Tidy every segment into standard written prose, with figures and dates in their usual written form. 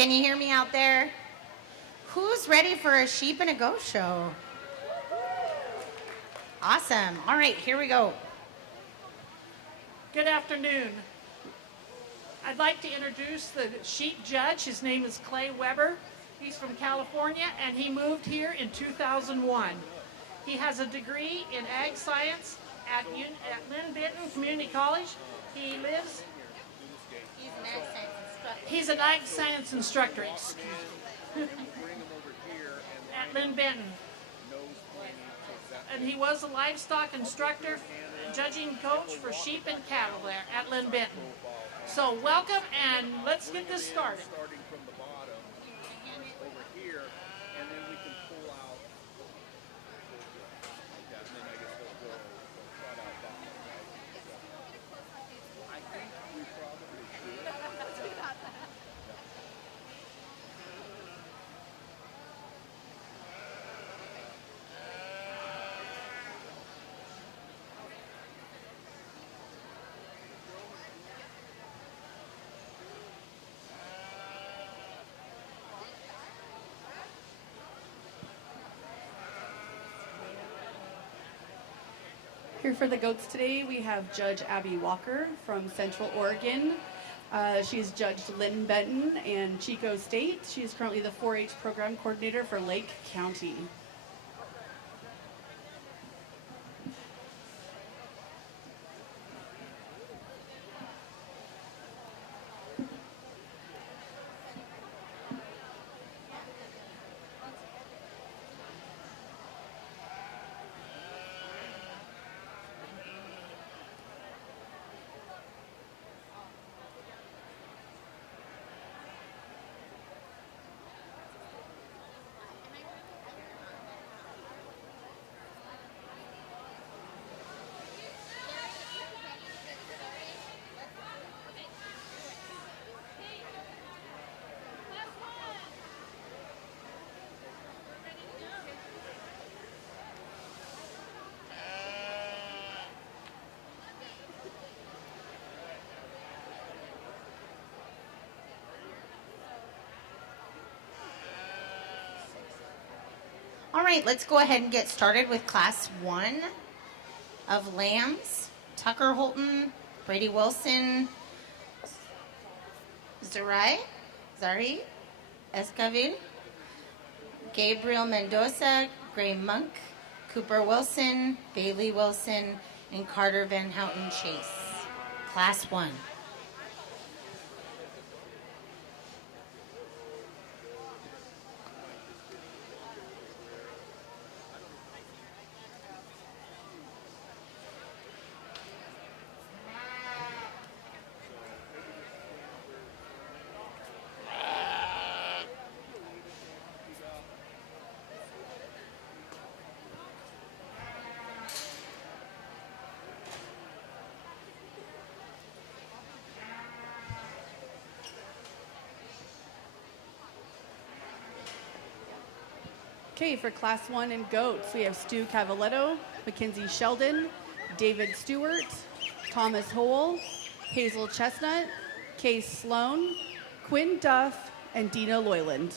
Can you hear me out there? Who's ready for a sheep and a goat show? Awesome. All right, here we go. Good afternoon. I'd like to introduce the sheep judge. His name is Clay Weber. He's from California and he moved here in 2001. He has a degree in ag science at Lynn Benton Community College. He lives. He's an ag science instructor. At Lynn Benton. And he was a livestock instructor, judging coach for sheep and cattle there at Lynn Benton. So welcome, and let's get this started. Starting from the bottom over here, and then we can pull out. Yeah, and then I guess they'll cut out that one, right? I think we probably should. Here for the goats today, we have Judge Abby Walker from Central Oregon. She's judged Lynn Benton and Chico State. She's currently the 4-H program coordinator for Lake County. All right, let's go ahead and get started with class 1 of lambs. Tucker Holton, Brady Wilson, Zari Escavin, Gabriel Mendoza, Gray Monk, Cooper Wilson, Bailey Wilson, and Carter Van Houten Chase. Class 1. Okay, for class 1 and goats, we have Stu Cavaletto, Mackenzie Sheldon, David Stewart, Thomas Hole, Hazel Chestnut, Case Sloan, Quinn Duff, and Dina Loyland.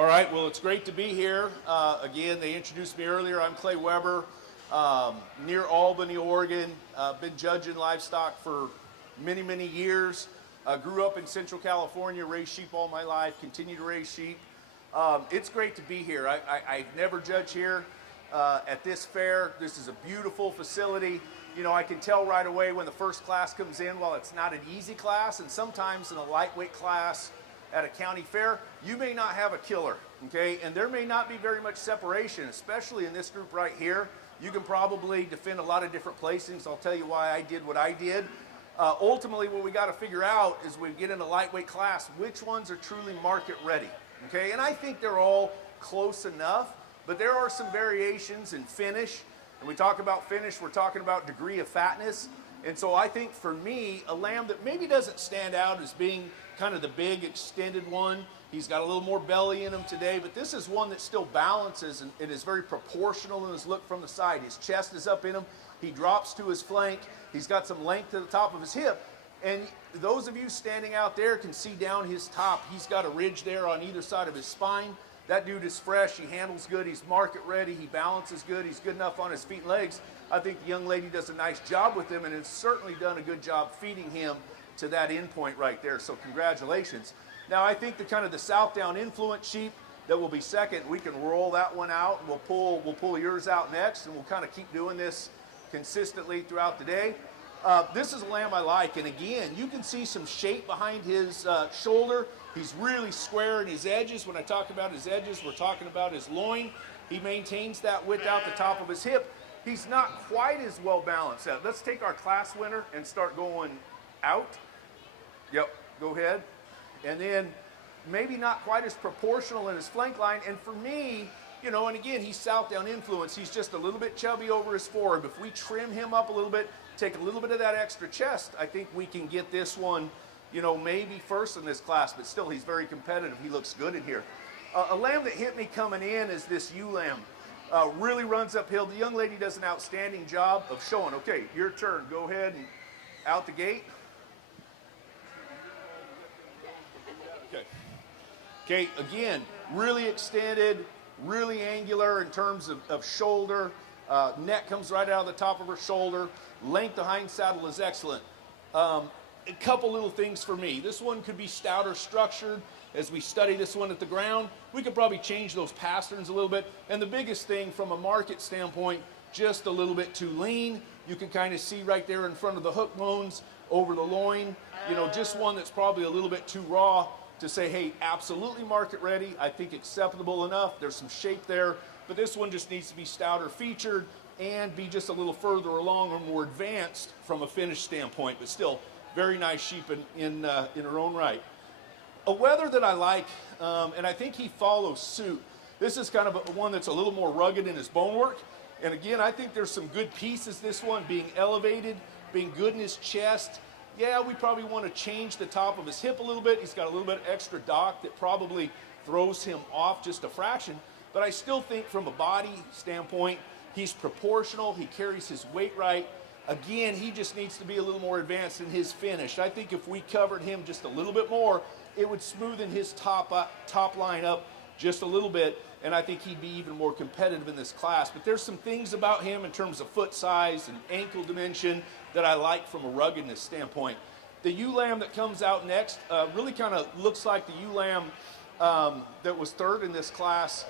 All right, well, it's great to be here. Again, they introduced me earlier. I'm Clay Weber, near Albany, Oregon. Been judging livestock for many, many years. Grew up in Central California, raised sheep all my life, continue to raise sheep. It's great to be here. I've never judged here at this fair. This is a beautiful facility. You know, I can tell right away when the first class comes in, well, it's not an easy class, and sometimes in a lightweight class at a county fair, you may not have a killer, okay? And there may not be very much separation, especially in this group right here. You can probably defend a lot of different placings. I'll tell you why I did what I did. Ultimately, what we got to figure out is we get in a lightweight class, which ones are truly market ready, okay? And I think they're all close enough, but there are some variations in finish. And we talk about finish, we're talking about degree of fatness. And so I think for me, a lamb that maybe doesn't stand out as being kind of the big extended one, he's got a little more belly in him today, but this is one that still balances and is very proportional in his look from the side. His chest is up in him, he drops to his flank, he's got some length to the top of his hip. And those of you standing out there can see down his top, he's got a ridge there on either side of his spine. That dude is fresh, he handles good, he's market ready, he balances good, he's good enough on his feet and legs. I think the young lady does a nice job with him and has certainly done a good job feeding him to that end point right there, so congratulations. Now I think the kind of the South Down influence sheep that will be second, we can roll that one out. We'll pull yours out next, and we'll kind of keep doing this consistently throughout the day. This is a lamb I like, and again, you can see some shape behind his shoulder. He's really square in his edges. When I talk about his edges, we're talking about his loin. He maintains that width out the top of his hip. He's not quite as well balanced out. Let's take our class winner and start going out. Yep, go ahead. And then maybe not quite as proportional in his flank line. And for me, you know, and again, he's South Down influence. He's just a little bit chubby over his forward. If we trim him up a little bit, take a little bit of that extra chest, I think we can get this one, you know, maybe first in this class, but still he's very competitive. He looks good in here. A lamb that hit me coming in is this ewe lamb. Really runs uphill. The young lady does an outstanding job of showing, okay, your turn. Go ahead and out the gate. Okay. Okay, again, really extended, really angular in terms of shoulder. Neck comes right out of the top of her shoulder. Length behind saddle is excellent. A couple little things for me. This one could be stouter structured. As we study this one at the ground, we could probably change those pasterns a little bit. And the biggest thing from a market standpoint, just a little bit too lean. You can kind of see right there in front of the hook bones over the loin. You know, just one that's probably a little bit too raw to say, hey, absolutely market ready. I think acceptable enough. There's some shape there, but this one just needs to be stouter featured and be just a little further along or more advanced from a finish standpoint, but still very nice sheep in her own right. A wether that I like, and I think he follows suit. This is kind of one that's a little more rugged in his bone work. And again, I think there's some good pieces, this one being elevated, being good in his chest. Yeah, we probably want to change the top of his hip a little bit. He's got a little bit extra dock that probably throws him off just a fraction. But I still think from a body standpoint, he's proportional. He carries his weight right. Again, he just needs to be a little more advanced in his finish. I think if we covered him just a little bit more, it would smoothen his top line up just a little bit, and I think he'd be even more competitive in this class. But there's some things about him in terms of foot size and ankle dimension that I like from a ruggedness standpoint. The ewe lamb that comes out next really kind of looks like the ewe lamb that was third in this class,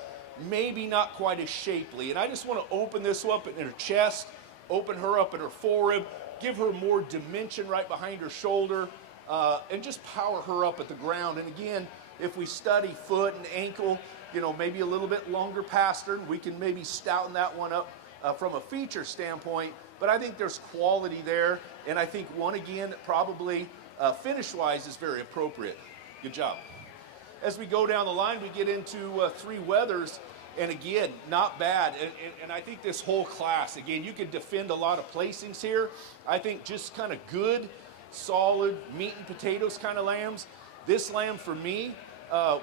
maybe not quite as shapely. And I just want to open this up in her chest, open her up in her forerib, give her more dimension right behind her shoulder, and just power her up at the ground. And again, if we study foot and ankle, you know, maybe a little bit longer pastern, we can maybe stouten that one up from a feature standpoint. But I think there's quality there, and I think one, again, probably finish-wise is very appropriate. Good job. As we go down the line, we get into three wethers, and again, not bad. And I think this whole class, again, you could defend a lot of placings here. I think just kind of good, solid meat and potatoes kind of lambs. This lamb for me,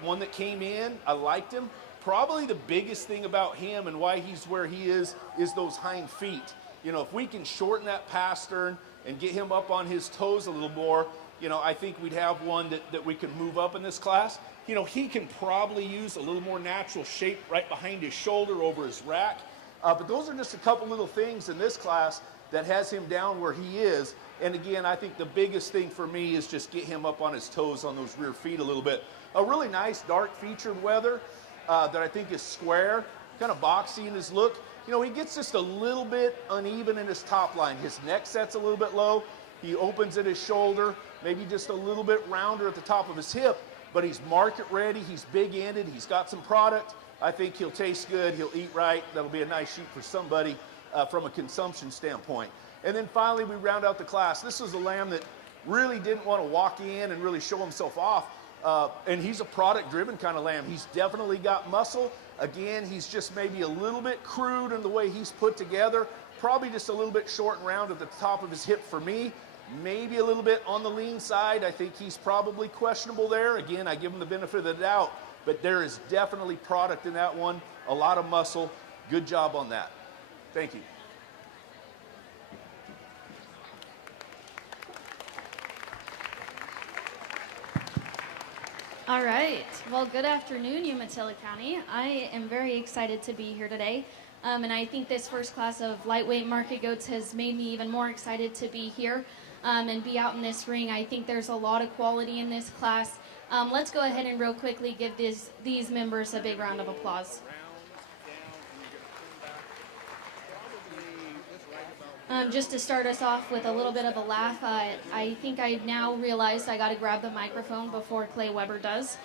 one that came in, I liked him. Probably the biggest thing about him and why he's where he is those hind feet. You know, if we can shorten that pastern and get him up on his toes a little more, you know, I think we'd have one that we could move up in this class. You know, he can probably use a little more natural shape right behind his shoulder over his rack. But those are just a couple little things in this class that has him down where he is. And again, I think the biggest thing for me is just get him up on his toes on those rear feet a little bit. A really nice dark featured weather that I think is square, kind of boxy in his look. You know, he gets just a little bit uneven in his top line. His neck sets a little bit low. He opens at his shoulder, maybe just a little bit rounder at the top of his hip, but he's market ready. He's big-ended. He's got some product. I think he'll taste good. He'll eat right. That'll be a nice sheep for somebody from a consumption standpoint. And then finally, we round out the class. This was a lamb that really didn't want to walk in and really show himself off. And he's a product-driven kind of lamb. He's definitely got muscle. Again, he's just maybe a little bit crude in the way he's put together. Probably just a little bit short and round at the top of his hip for me. Maybe a little bit on the lean side. I think he's probably questionable there. Again, I give him the benefit of the doubt. But there is definitely product in that one. A lot of muscle. Good job on that. Thank you. All right. Well, good afternoon, Umatilla County. I am very excited to be here today. And I think this first class of lightweight market goats has made me even more excited to be here and be out in this ring. I think there's a lot of quality in this class. Let's go ahead and real quickly give these members a big round of applause. Just to start us off with a little bit of a laugh, I think I've now realized I got to grab the microphone before Clay Weber does.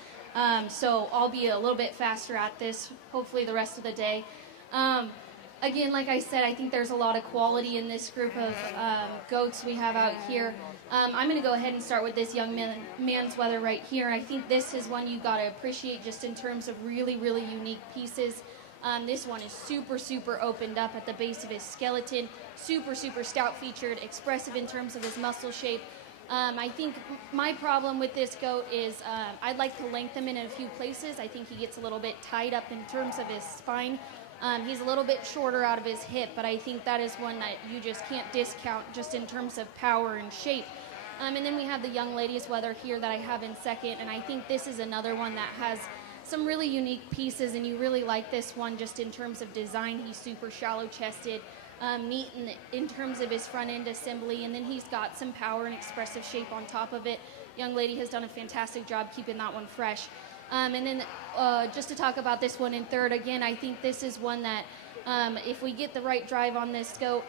So I'll be a little bit faster at this, hopefully the rest of the day. Again, like I said, I think there's a lot of quality in this group of goats we have out here. I'm going to go ahead and start with this young man's weather right here. I think this is one you got to appreciate just in terms of really, really unique pieces. This one is super, super opened up at the base of his skeleton, super, super stout featured, expressive in terms of his muscle shape. I think my problem with this goat is I'd like to lengthen him in a few places. I think he gets a little bit tied up in terms of his spine. He's a little bit shorter out of his hip, but I think that is one that you just can't discount just in terms of power and shape. And then we have the young lady's weather here that I have in second, and I think this is another one that has some really unique pieces, and you really like this one just in terms of design. He's super shallow chested, neat in terms of his front end assembly, and then he's got some power and expressive shape on top of it. Young lady has done a fantastic job keeping that one fresh. And then just to talk about this one in third, again, I think this is one that if we get the right drive on this goat,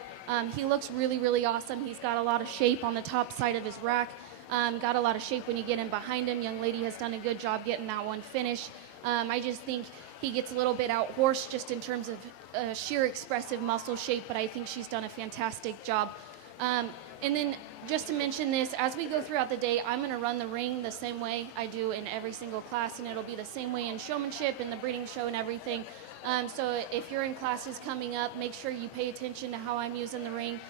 he looks really, really awesome. He's got a lot of shape on the top side of his rack, got a lot of shape when you get in behind him. Young lady has done a good job getting that one finished. I just think he gets a little bit out-horsed just in terms of sheer expressive muscle shape, but I think she's done a fantastic job. And then just to mention this, as we go throughout the day, I'm going to run the ring the same way I do in every single class, and it'll be the same way in showmanship and the breeding show and everything. So if you're in classes coming up, make sure you pay attention to how I'm using the ring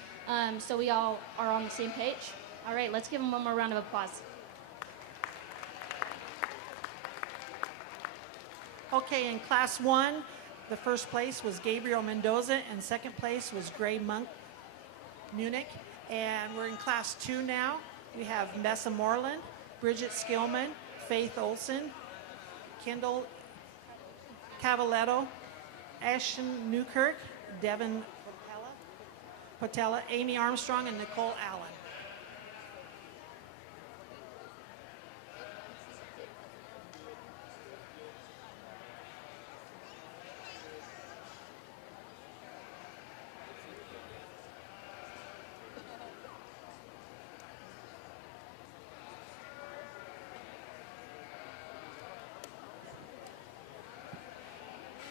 so we all are on the same page. All right, let's give them one more round of applause. Okay, in class one, the first place was Gabriel Mendoza, and second place was Gray Monk Munich. And we're in class two now. We have Messa Moreland, Bridget Skillman, Faith Olson, Kendall Cavaletto, Ashton Newkirk, Devin Patella, Amy Armstrong, and Nicole Allen.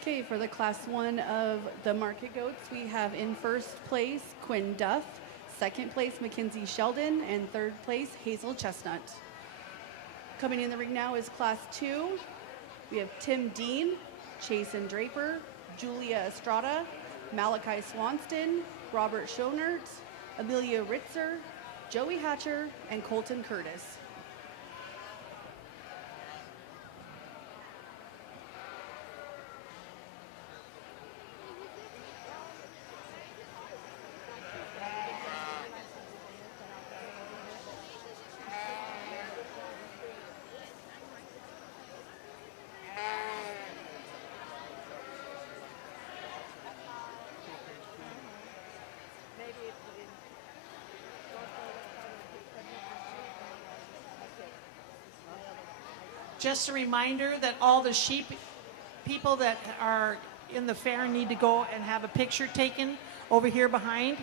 Okay, for the class one of the market goats, we have in first place Quinn Duff, second place Mackenzie Sheldon, and third place Hazel Chestnut. Coming in the ring now is class two. We have Tim Dean, Chasen Draper, Julia Estrada, Malachi Swanston, Robert Schonert, Amelia Ritzer, Joey Hatcher, and Colton Curtis. Just a reminder that all the sheep people that are in the fair need to go and have a picture taken over here behind.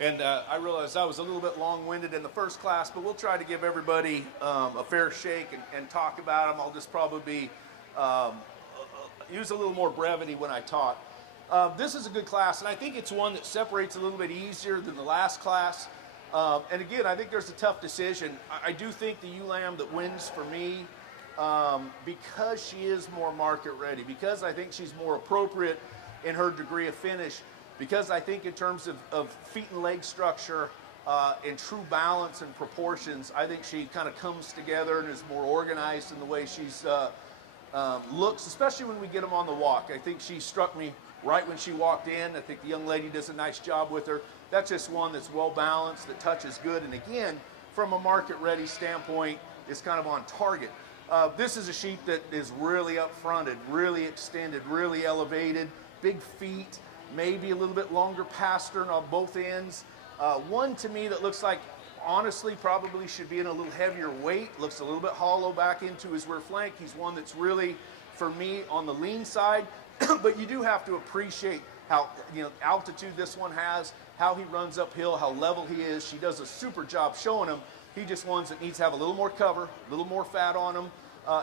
And I realized I was a little bit long-winded in the first class, but we'll try to give everybody a fair shake and talk about them. I'll just probably use a little more brevity when I talk. This is a good class, and I think it's one that separates a little bit easier than the last class. And again, I think there's a tough decision. I do think the ewe-lamb that wins for me, because she is more market ready, because I think she's more appropriate in her degree of finish, because I think in terms of feet and leg structure and true balance and proportions, I think she kind of comes together and is more organized in the way she's looks, especially when we get them on the walk. I think she struck me right when she walked in. I think the young lady does a nice job with her. That's just one that's well balanced, that touches good, and again, from a market ready standpoint, is kind of on target. This is a sheep that is really up fronted, really extended, really elevated, big feet, maybe a little bit longer pastern on both ends. One to me that looks like, honestly, probably should be in a little heavier weight, looks a little bit hollow back into his rear flank. He's one that's really, for me, on the lean side, but you do have to appreciate how, altitude this one has, how he runs uphill, how level he is. She does a super job showing him. He just ones that needs to have a little more cover, a little more fat on him,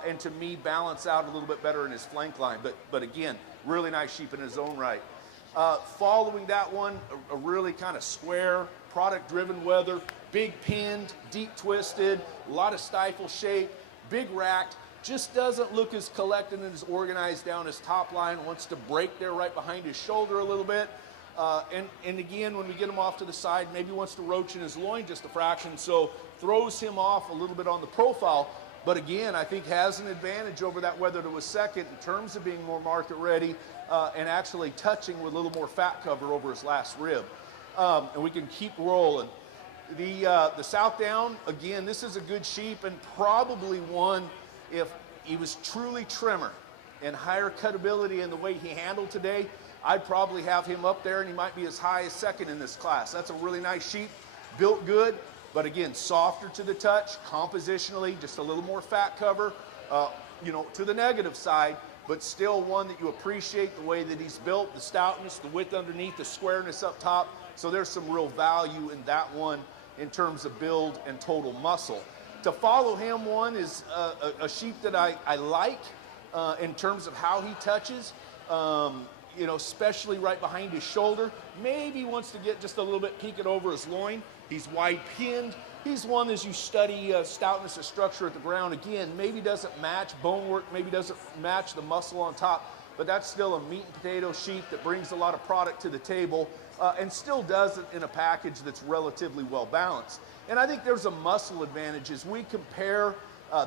and to me, balance out a little bit better in his flank line. But again, really nice sheep in his own right. Following that one, a really kind of square, product-driven weather, big pinned, deep twisted, a lot of stifle shape, big racked, just doesn't look as collected and as organized down his top line, wants to break there right behind his shoulder a little bit. And again, when we get him off to the side, maybe wants to roach in his loin just a fraction, so throws him off a little bit on the profile. But again, I think has an advantage over that whether to a second in terms of being more market ready and actually touching with a little more fat cover over his last rib. And we can keep rolling. The South Down, again, this is a good sheep and probably one, if he was truly trimmer and higher cutability in the way he handled today, I'd probably have him up there and he might be as high as second in this class. That's a really nice sheep, built good, but again, softer to the touch, compositionally, just a little more fat cover, to the negative side, but still one that you appreciate the way that he's built, the stoutness, the width underneath, the squareness up top. So there's some real value in that one in terms of build and total muscle. To follow him, one is a sheep that I like in terms of how he touches, especially right behind his shoulder. Maybe wants to get just a little bit, peek it over his loin. He's wide pinned. He's one, as you study stoutness of structure at the ground, again, maybe doesn't match bone work, maybe doesn't match the muscle on top, but that's still a meat and potato sheep that brings a lot of product to the table and still does it in a package that's relatively well balanced. And I think there's a muscle advantage as we compare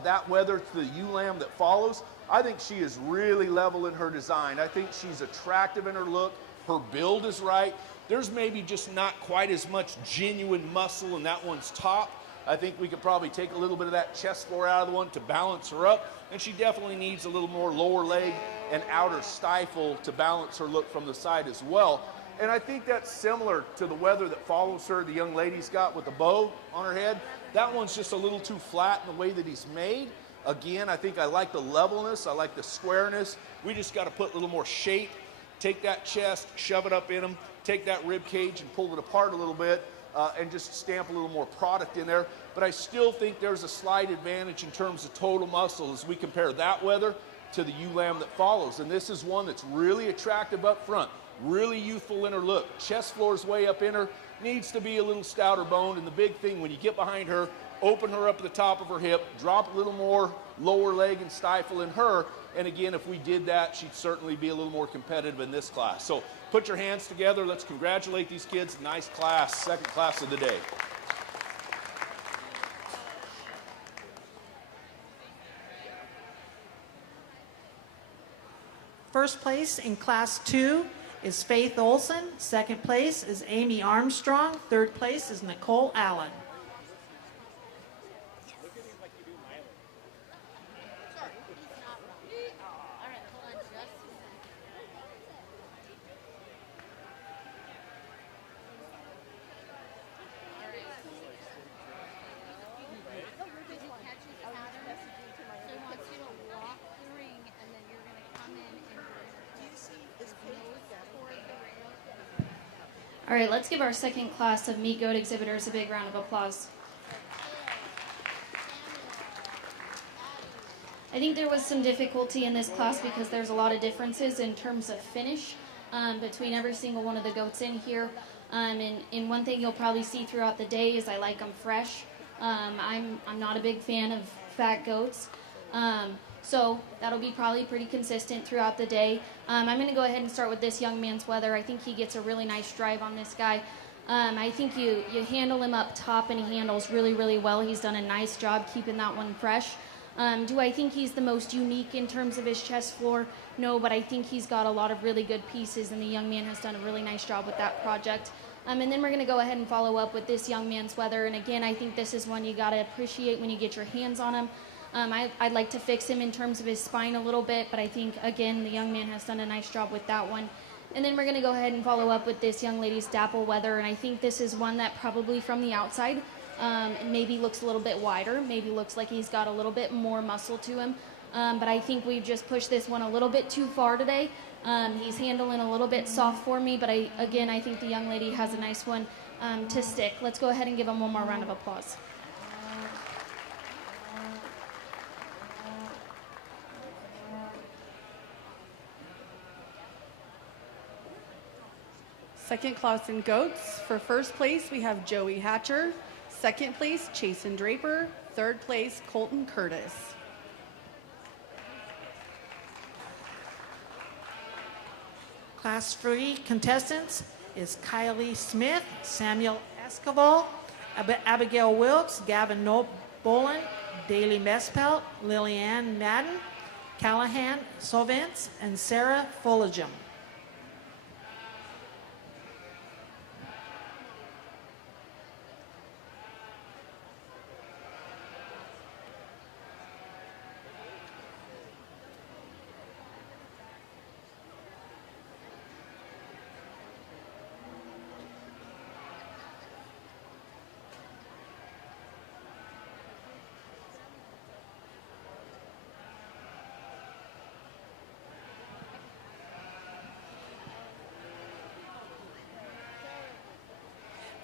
that wether to the ewe-lamb that follows. I think she is really level in her design. I think she's attractive in her look. Her build is right. There's maybe just not quite as much genuine muscle in that one's top. I think we could probably take a little bit of that chest floor out of the one to balance her up. And she definitely needs a little more lower leg and outer stifle to balance her look from the side as well. And I think that's similar to the wether that follows her, the young lady's got with the bow on her head. That one's just a little too flat in the way that he's made. Again, I think I like the levelness, I like the squareness. We just got to put a little more shape, take that chest, shove it up in him, take that rib cage and pull it apart a little bit and just stamp a little more product in there. But I still think there's a slight advantage in terms of total muscle as we compare that wether to the ewe-lamb that follows. And this is one that's really attractive up front, really youthful in her look. Chest floor's way up in her, needs to be a little stouter boned. And the big thing, when you get behind her, open her up at the top of her hip, drop a little more lower leg and stifle in her. And again, if we did that, she'd certainly be a little more competitive in this class. So put your hands together. Let's congratulate these kids. Nice class, second class of the day. First place in Class 2 is Faith Olson. Second place is Amy Armstrong. Third place is Nicole Allen. All right, let's give our second class of meat goat exhibitors a big round of applause. I think there was some difficulty in this class because there's a lot of differences in terms of finish between every single one of the goats in here. And one thing you'll probably see throughout the day is I like them fresh. I'm not a big fan of fat goats. So that'll be probably pretty consistent throughout the day. I'm going to go ahead and start with this young man's weather. I think he gets a really nice drive on this guy. I think you handle him up top and he handles really, really well. He's done a nice job keeping that one fresh. Do I think he's the most unique in terms of his chest floor? No, but I think he's got a lot of really good pieces, and the young man has done a really nice job with that project. And then we're going to go ahead and follow up with this young man's weather. And again, I think this is one you got to appreciate when you get your hands on him. I'd like to fix him in terms of his spine a little bit, but I think, again, the young man has done a nice job with that one. And then we're going to go ahead and follow up with this young lady's dapple weather, and I think this is one that probably from the outside maybe looks a little bit wider, maybe looks like he's got a little bit more muscle to him, but I think we've just pushed this one a little bit too far today. He's handling a little bit soft for me, but I think the young lady has a nice one to stick. Let's go ahead and give him one more round of applause. Second class in goats. For first place, we have Joey Hatcher. Second place, Chasen Draper. Third place, Colton Curtis. Class 3 contestants is Kylie Smith, Samuel Escobar, Abigail Wilkes, Gavin Boland, Daly Mespelt, Lillianne Madden, Callahan Sovence, and Sarah Fulgham.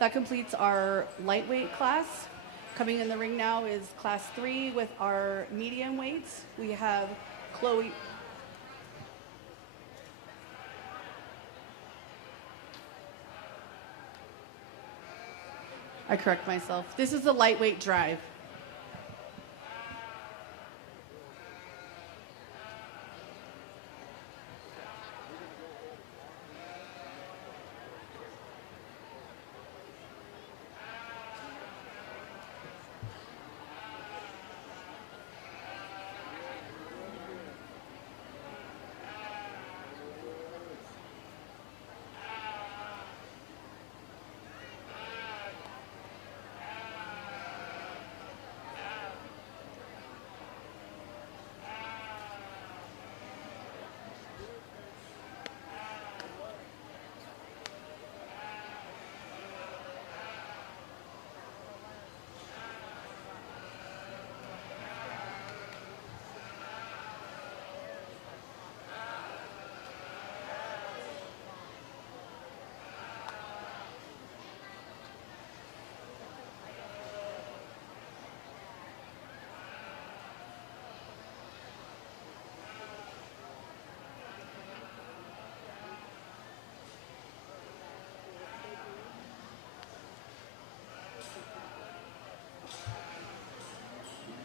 That completes our lightweight class. Coming in the ring now is class 3 with our medium weights. We have Chloe. I correct myself. This is the lightweight drive.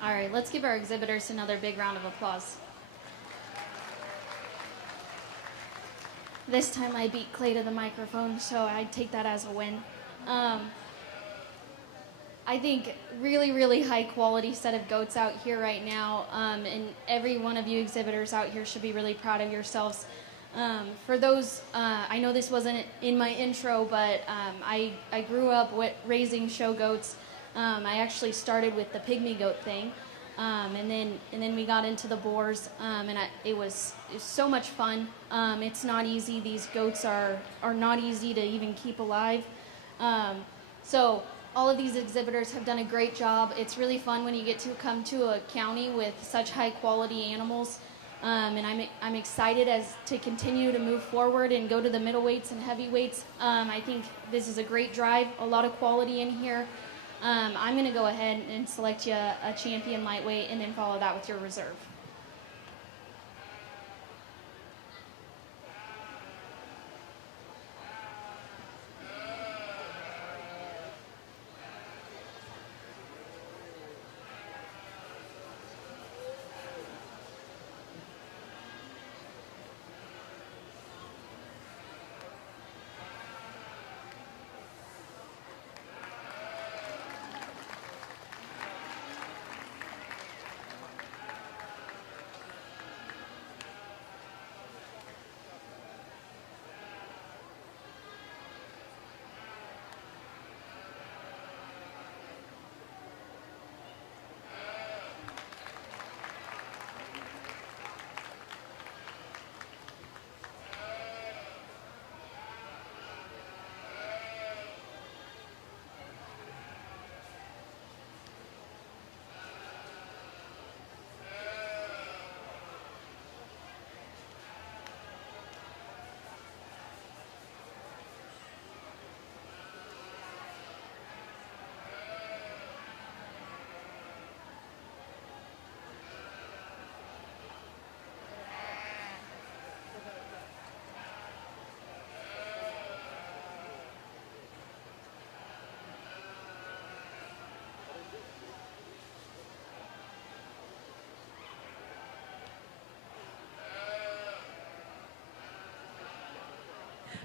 All right, let's give our exhibitors another big round of applause. This time I beat Clay to the microphone, so I take that as a win. I think really, really high quality set of goats out here right now, and every one of you exhibitors out here should be really proud of yourselves. For those, I know this wasn't in my intro, but I grew up raising show goats. I actually started with the pygmy goat thing, and then we got into the boars, and it was so much fun. It's not easy. These goats are not easy to even keep alive. So all of these exhibitors have done a great job. It's really fun when you get to come to a county with such high quality animals. And I'm excited as to continue to move forward and go to the middleweights and heavyweights. I think this is a great drive, a lot of quality in here. I'm going to go ahead and select you a champion lightweight and then follow that with your reserve.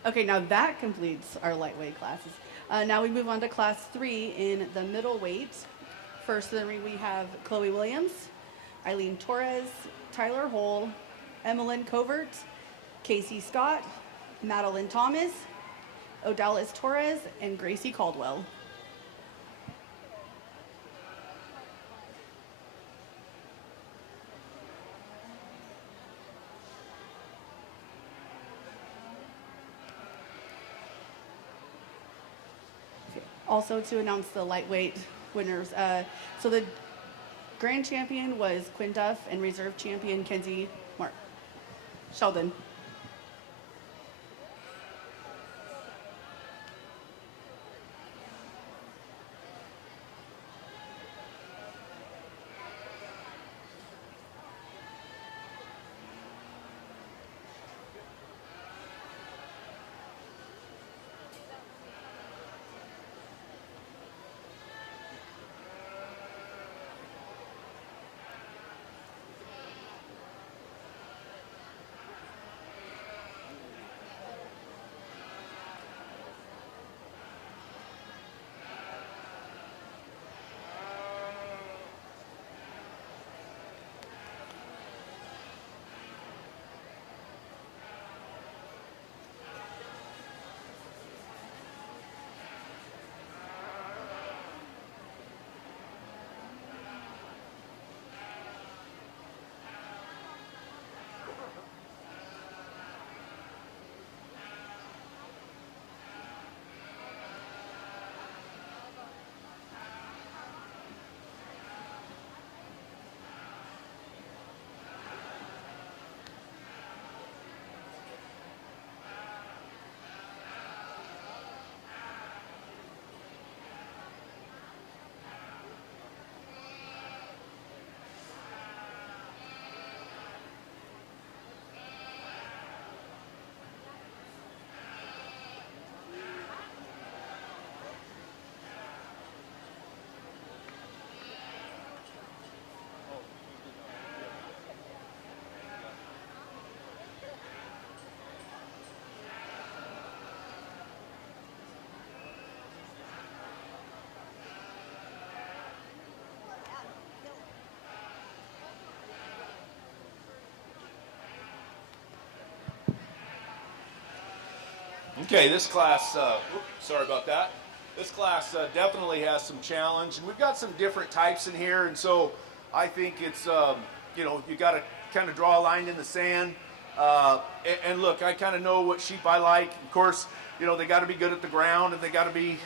Okay, now that completes our lightweight classes. Now we move on to class 3 in the middleweight. First in the ring we have Chloe Williams, Eileen Torres, Tyler Hole, Emmeline Covert, Casey Scott, Madeline Thomas, Odalis Torres, and Gracie Caldwell. Also to announce the lightweight winners. So the grand champion was Quinn Duff and reserve champion Kenzie Sheldon. Okay, this class, sorry about that. This class definitely has some challenge, and we've got some different types in here, and so I think it's, you got to kind of draw a line in the sand. And look, I kind of know what sheep I like. Of course, they got to be good at the ground, and they got to be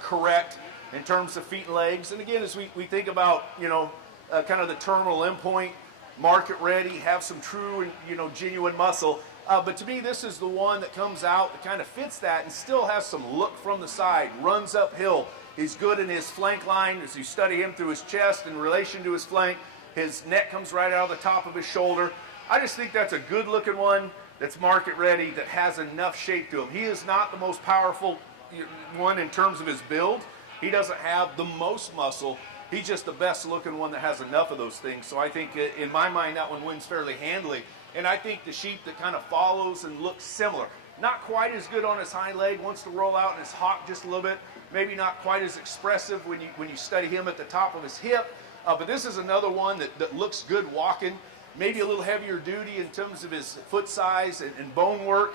correct in terms of feet and legs. And again, as we think about, kind of the terminal endpoint, market ready, have some true and genuine muscle. But to me, this is the one that comes out that kind of fits that and still has some look from the side, runs uphill. He's good in his flank line as you study him through his chest in relation to his flank. His neck comes right out of the top of his shoulder. I just think that's a good looking one that's market ready, that has enough shape to him. He is not the most powerful one in terms of his build. He doesn't have the most muscle. He's just the best looking one that has enough of those things. So I think in my mind that one wins fairly handily. And I think the sheep that kind of follows and looks similar, not quite as good on his hind leg, wants to roll out in his hock just a little bit, maybe not quite as expressive when you study him at the top of his hip. But this is another one that looks good walking, maybe a little heavier duty in terms of his foot size and bone work.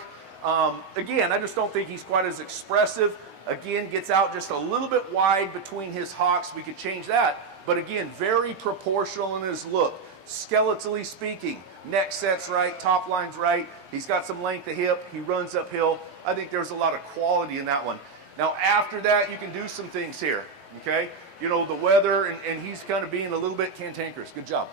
Again, I just don't think he's quite as expressive. Again, gets out just a little bit wide between his hocks. We could change that. But again, very proportional in his look. Skeletally speaking, neck set's right, top line's right. He's got some length of hip. He runs uphill. I think there's a lot of quality in that one. Now, after that, you can do some things here, okay? The weather, and he's kind of being a little bit cantankerous. Good job.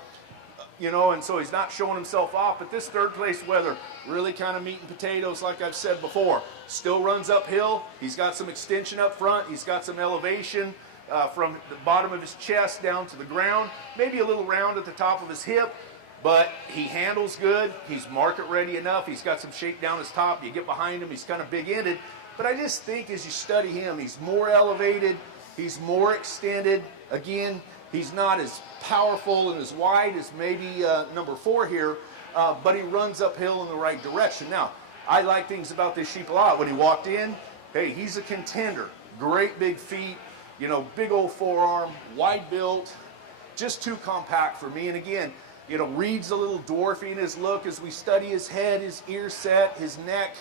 And so he's not showing himself off. But this third place weather, really kind of meat and potatoes, like I've said before. Still runs uphill. He's got some extension up front. He's got some elevation from the bottom of his chest down to the ground. Maybe a little round at the top of his hip. But he handles good. He's market ready enough. He's got some shape down his top. You get behind him, he's kind of big-ended. But I just think as you study him, he's more elevated. He's more extended. Again, he's not as powerful and as wide as maybe number 4 here, but he runs uphill in the right direction. Now, I like things about this sheep a lot. When he walked in, hey, he's a contender. Great big feet, big old forearm, wide built, just too compact for me. And again, Reed's a little dwarfy in his look as we study his head, his ear set, his neck.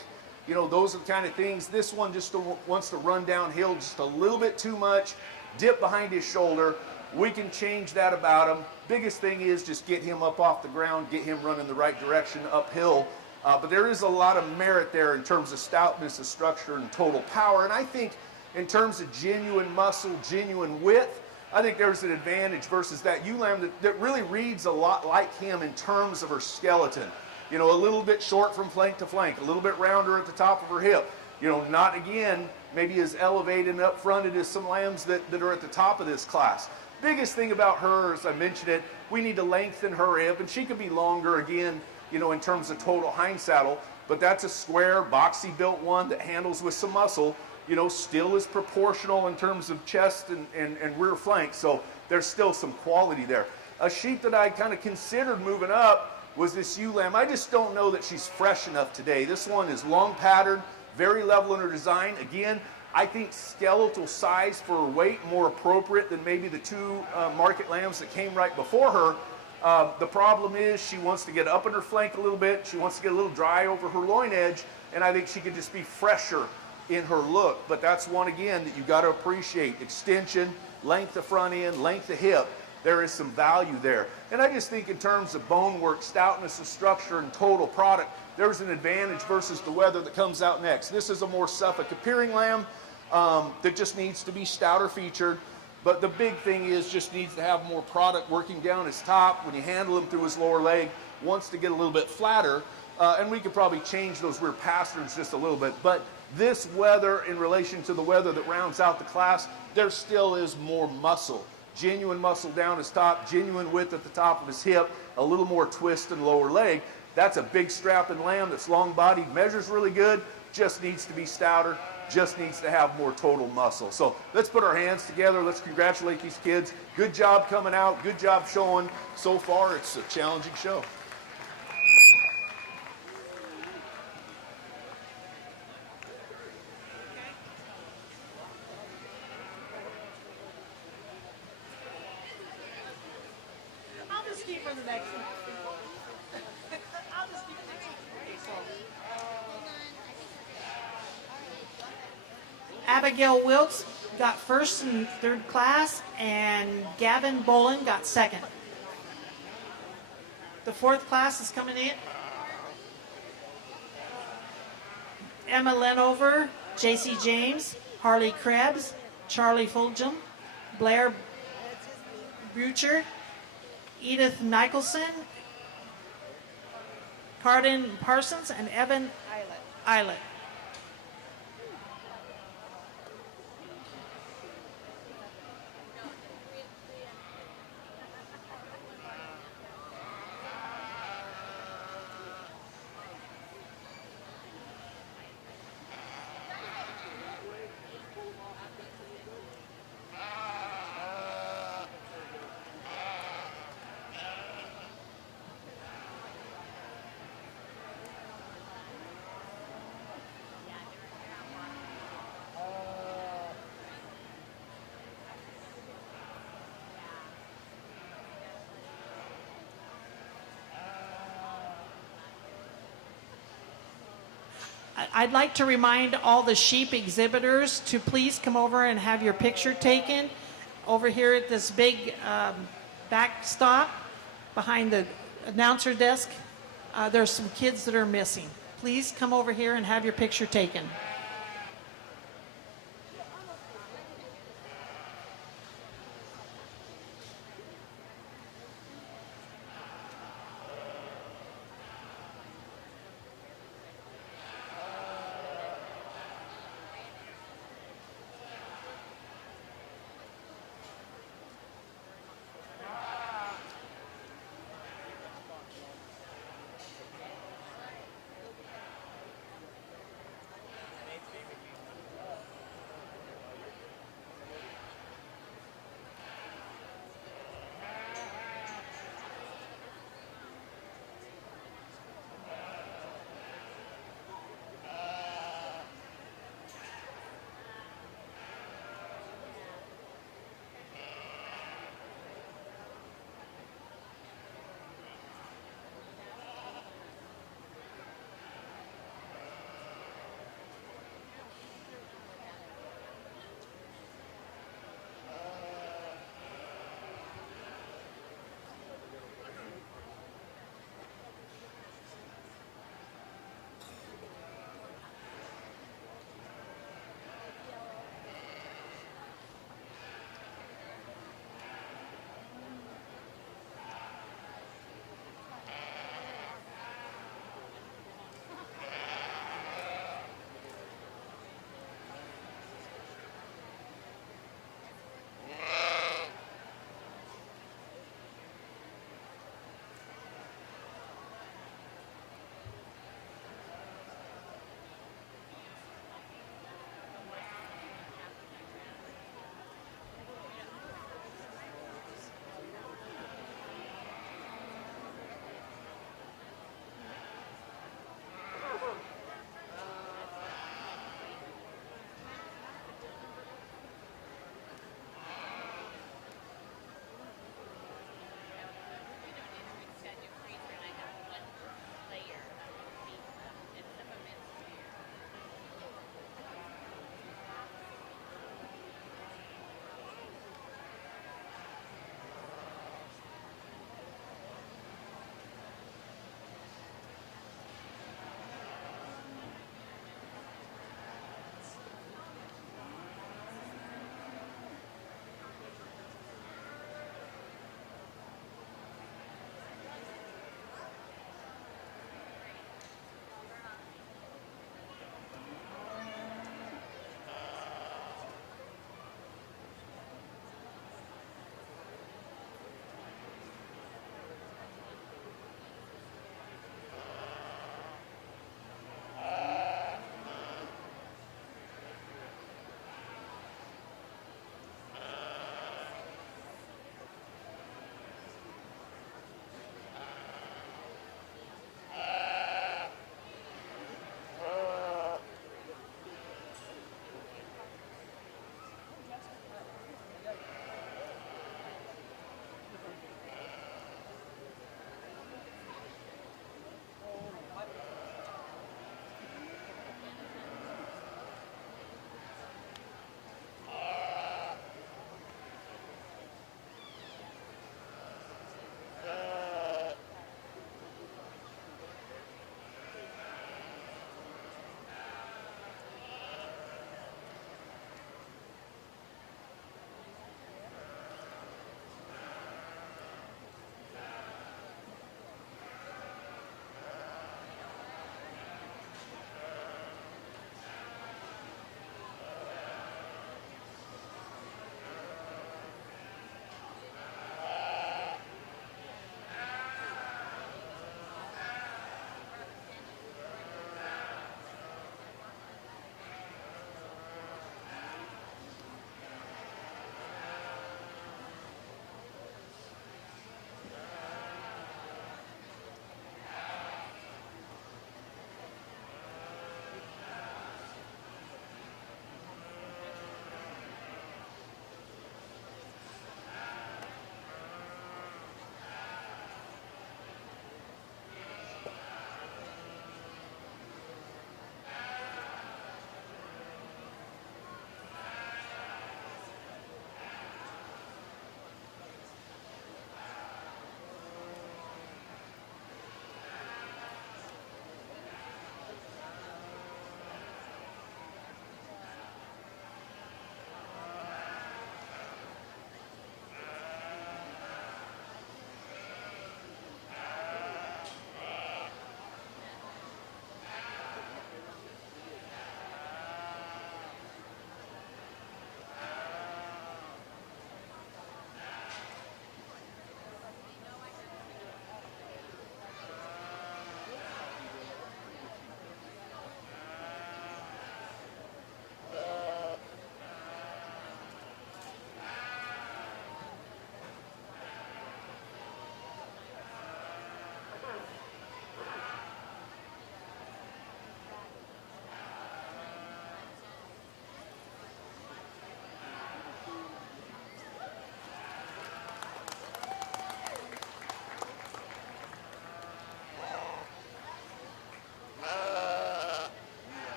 Those are the kind of things. This one just wants to run downhill just a little bit too much, dip behind his shoulder. We can change that about him. Biggest thing is just get him up off the ground, get him running the right direction uphill. But there is a lot of merit there in terms of stoutness of structure and total power. And I think in terms of genuine muscle, genuine width, I think there's an advantage versus that ewe lamb that really reads a lot like him in terms of her skeleton. A little bit short from flank to flank, a little bit rounder at the top of her hip. Not again, maybe as elevated and up fronted as some lambs that are at the top of this class. Biggest thing about her, as I mentioned it, we need to lengthen her hip, and she could be longer again, in terms of total hind saddle, but that's a square, boxy built one that handles with some muscle, still is proportional in terms of chest and rear flank, so there's still some quality there. A sheep that I kind of considered moving up was this ewe lamb. I just don't know that she's fresh enough today. This one is long pattern, very level in her design. Again, I think skeletal size for her weight more appropriate than maybe the 2 market lambs that came right before her. The problem is she wants to get up in her flank a little bit. She wants to get a little dry over her loin edge, and I think she could just be fresher in her look. But that's one, again, that you've got to appreciate. Extension, length of front end, length of hip. There is some value there. And I just think in terms of bone work, stoutness of structure, and total product, there's an advantage versus the weather that comes out next. This is a more Suffolk appearing lamb that just needs to be stouter featured. But the big thing is just needs to have more product working down his top. When you handle him through his lower leg, wants to get a little bit flatter. And we could probably change those rear pasterns just a little bit. But this weather in relation to the weather that rounds out the class, there still is more muscle. Genuine muscle down his top, genuine width at the top of his hip, a little more twist in lower leg. That's a big strapping lamb that's long bodied, measures really good, just needs to be stouter, just needs to have more total muscle. So let's put our hands together. Let's congratulate these kids. Good job coming out. Good job showing. So far, it's a challenging show. I'll just keep for the next one. I'll just keep Abigail Wilkes got first and third class, and Gavin Bolin got second. The fourth class is coming in. Emma Lenover, J.C. James, Harley Krebs, Charlie Fulgham, Blair Bucher, Edith Nicholson, Hardin Parsons, and Evan Eilert. I'd like to remind all the sheep exhibitors to please come over and have your picture taken over here at this big backstop behind the announcer desk. There's some kids that are missing. Please come over here and have your picture taken.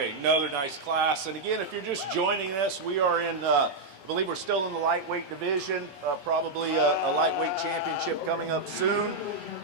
Okay, another nice class. And again, if you're just joining us, we are in, I believe we're still in the lightweight division, probably a lightweight championship coming up soon.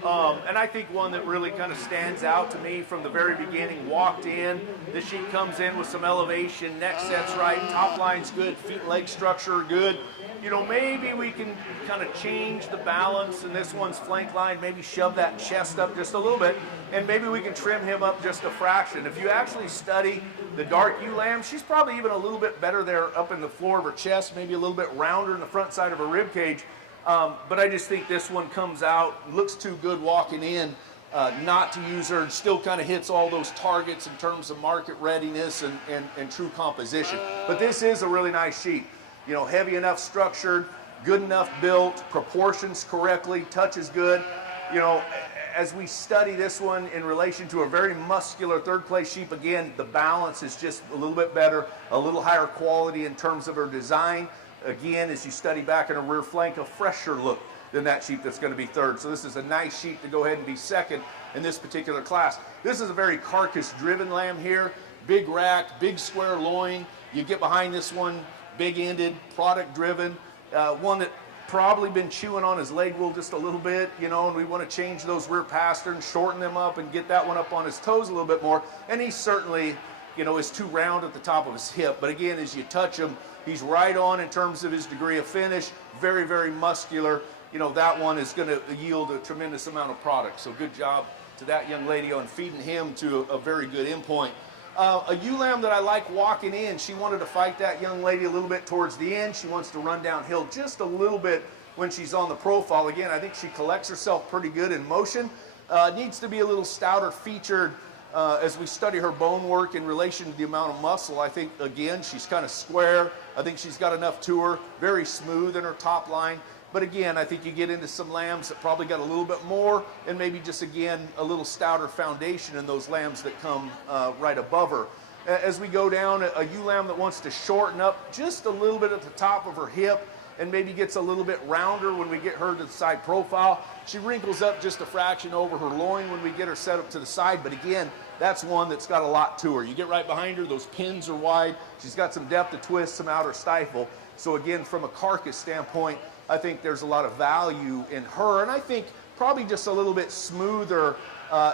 And I think one that really kind of stands out to me from the very beginning, walked in, the sheep comes in with some elevation, neck set's right, top line's good, feet and leg structure are good. You know, maybe we can kind of change the balance in this one's flank line, maybe shove that chest up just a little bit, and maybe we can trim him up just a fraction. If you actually study the dark ewe lamb, she's probably even a little bit better there up in the floor of her chest, maybe a little bit rounder in the front side of her rib cage. But I just think this one comes out, looks too good walking in, not to use her, and still kind of hits all those targets in terms of market readiness and true composition. But this is a really nice sheep. You know, heavy enough structured, good enough built, proportions correctly, touch is good. You know, as we study this one in relation to a very muscular third place sheep, again, the balance is just a little bit better, a little higher quality in terms of her design. Again, as you study back in her rear flank, a fresher look than that sheep that's going to be third. So this is a nice sheep to go ahead and be second in this particular class. This is a very carcass-driven lamb here, big rack, big square loin. You get behind this one, big-ended, product-driven, one that probably been chewing on his leg wool just a little bit, you know, and we want to change those rear pasterns, shorten them up, and get that one up on his toes a little bit more. And he certainly, you know, is too round at the top of his hip. But again, as you touch him, he's right on in terms of his degree of finish, very, very muscular. You know, that one is going to yield a tremendous amount of product. So good job to that young lady on feeding him to a very good endpoint. A ewe lamb that I like walking in, she wanted to fight that young lady a little bit towards the end. She wants to run downhill just a little bit when she's on the profile. Again, I think she collects herself pretty good in motion. Needs to be a little stouter featured as we study her bone work in relation to the amount of muscle. I think, again, she's kind of square. I think she's got enough to her, very smooth in her top line. But again, I think you get into some lambs that probably got a little bit more, and maybe just, again, a little stouter foundation in those lambs that come right above her. As we go down, a ewe lamb that wants to shorten up just a little bit at the top of her hip and maybe gets a little bit rounder when we get her to the side profile. She wrinkles up just a fraction over her loin when we get her set up to the side. But again, that's one that's got a lot to her. You get right behind her, those pins are wide. She's got some depth of twist, some outer stifle. So again, from a carcass standpoint, I think there's a lot of value in her. And I think probably just a little bit smoother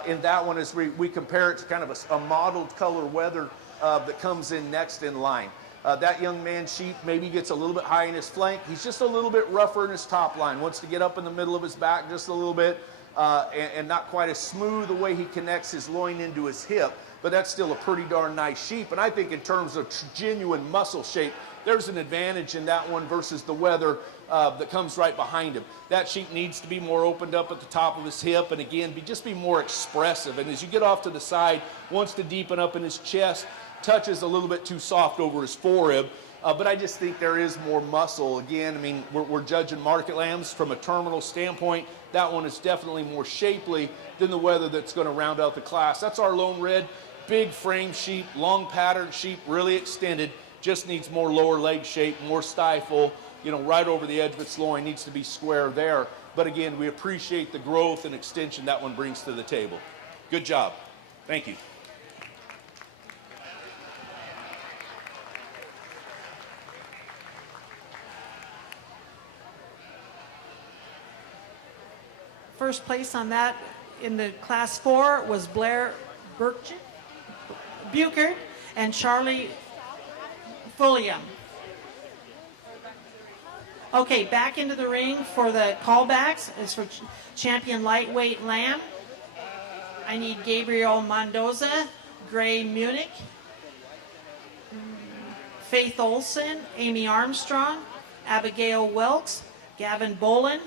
in that one as we compare it to kind of a mottled color wether that comes in next in line. That young man sheep maybe gets a little bit high in his flank. He's just a little bit rougher in his top line. Wants to get up in the middle of his back just a little bit and not quite as smooth the way he connects his loin into his hip. But that's still a pretty darn nice sheep. And I think in terms of genuine muscle shape, there's an advantage in that one versus the wether that comes right behind him. That sheep needs to be more opened up at the top of his hip and again, just be more expressive. And as you get off to the side, wants to deepen up in his chest, touches a little bit too soft over his forerib. But I just think there is more muscle. Again, I mean, we're judging market lambs from a terminal standpoint. That one is definitely more shapely than the wether that's going to round out the class. That's our lone red, big frame sheep, long pattern sheep, really extended. Just needs more lower leg shape, more stifle, you know, right over the edge of its loin, needs to be square there. But again, we appreciate the growth and extension that one brings to the table. Good job. Thank you. First place on that in the class 4 was Blair Buchert and Charlie Fulliam. Okay, back into the ring for the callbacks is for champion lightweight lamb. I need Gabriel Mendoza, Gray Munich, Faith Olson, Amy Armstrong, Abigail Welks, Gavin Bolin,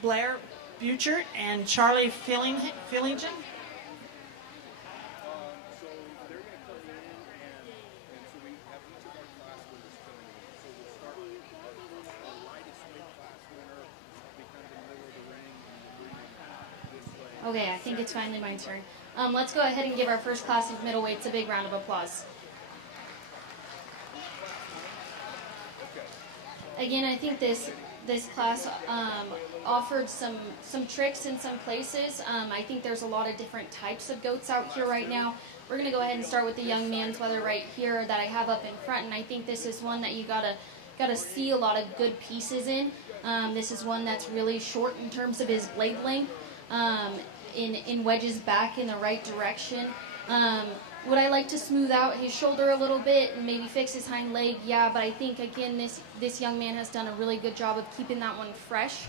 Blair Buchert, and Charlie Fillington. Okay, I think it's finally my turn. Let's go ahead and give our first class of middleweights a big round of applause. Again, I think this class offered some tricks in some places. I think there's a lot of different types of goats out here right now. we're going to go ahead and start with the young man's weather right here that I have up in front, and I think this is one that you gotta see a lot of good pieces in. This is one that's really short in terms of his blade length, in wedges back in the right direction. Would I like to smooth out his shoulder a little bit and maybe fix his hind leg? Yeah, but I think, again, this young man has done a really good job of keeping that one fresh.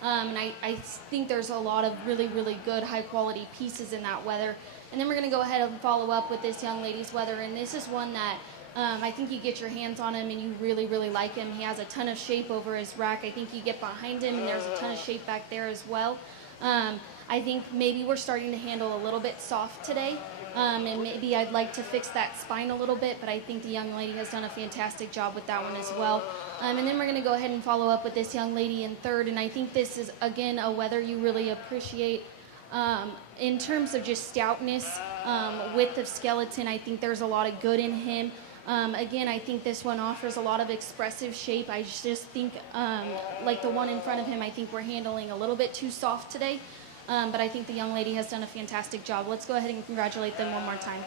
And I think there's a lot of really, really good, high-quality pieces in that weather. And then we're going to go ahead and follow up with this young lady's weather. And this is one that I think you get your hands on him and you really, really like him. He has a ton of shape over his rack. I think you get behind him and there's a ton of shape back there as well. I think maybe we're starting to handle a little bit soft today. And maybe I'd like to fix that spine a little bit, but I think the young lady has done a fantastic job with that one as well. And then we're going to go ahead and follow up with this young lady in third, and I think this is, again, a weather you really appreciate. In terms of just stoutness, width of skeleton, I think there's a lot of good in him. Again, I think this one offers a lot of expressive shape. I just think, like the one in front of him, I think we're handling a little bit too soft today. But I think the young lady has done a fantastic job. Let's go ahead and congratulate them one more time.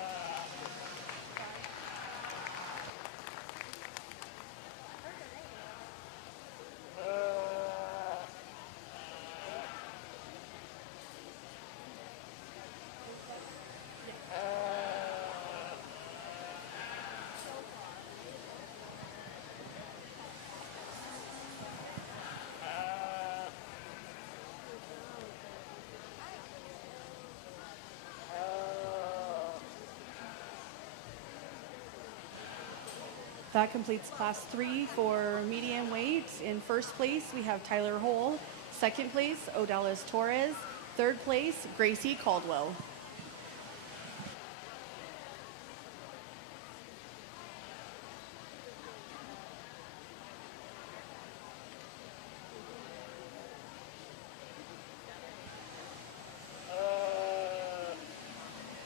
That completes class 3 for medium weight. In first place, we have Tyler Hole. Second place, Odalis Torres. Third place, Gracie Caldwell.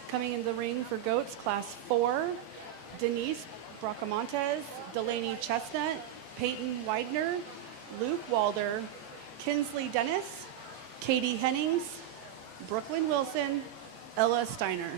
Coming in the ring for goats, class 4, Denise Bracamontes, Delaney Chestnut, Peyton Widener, Luke Walder, Kinsley Dennis, Katie Hennings, Brooklyn Wilson, Ella Steiner.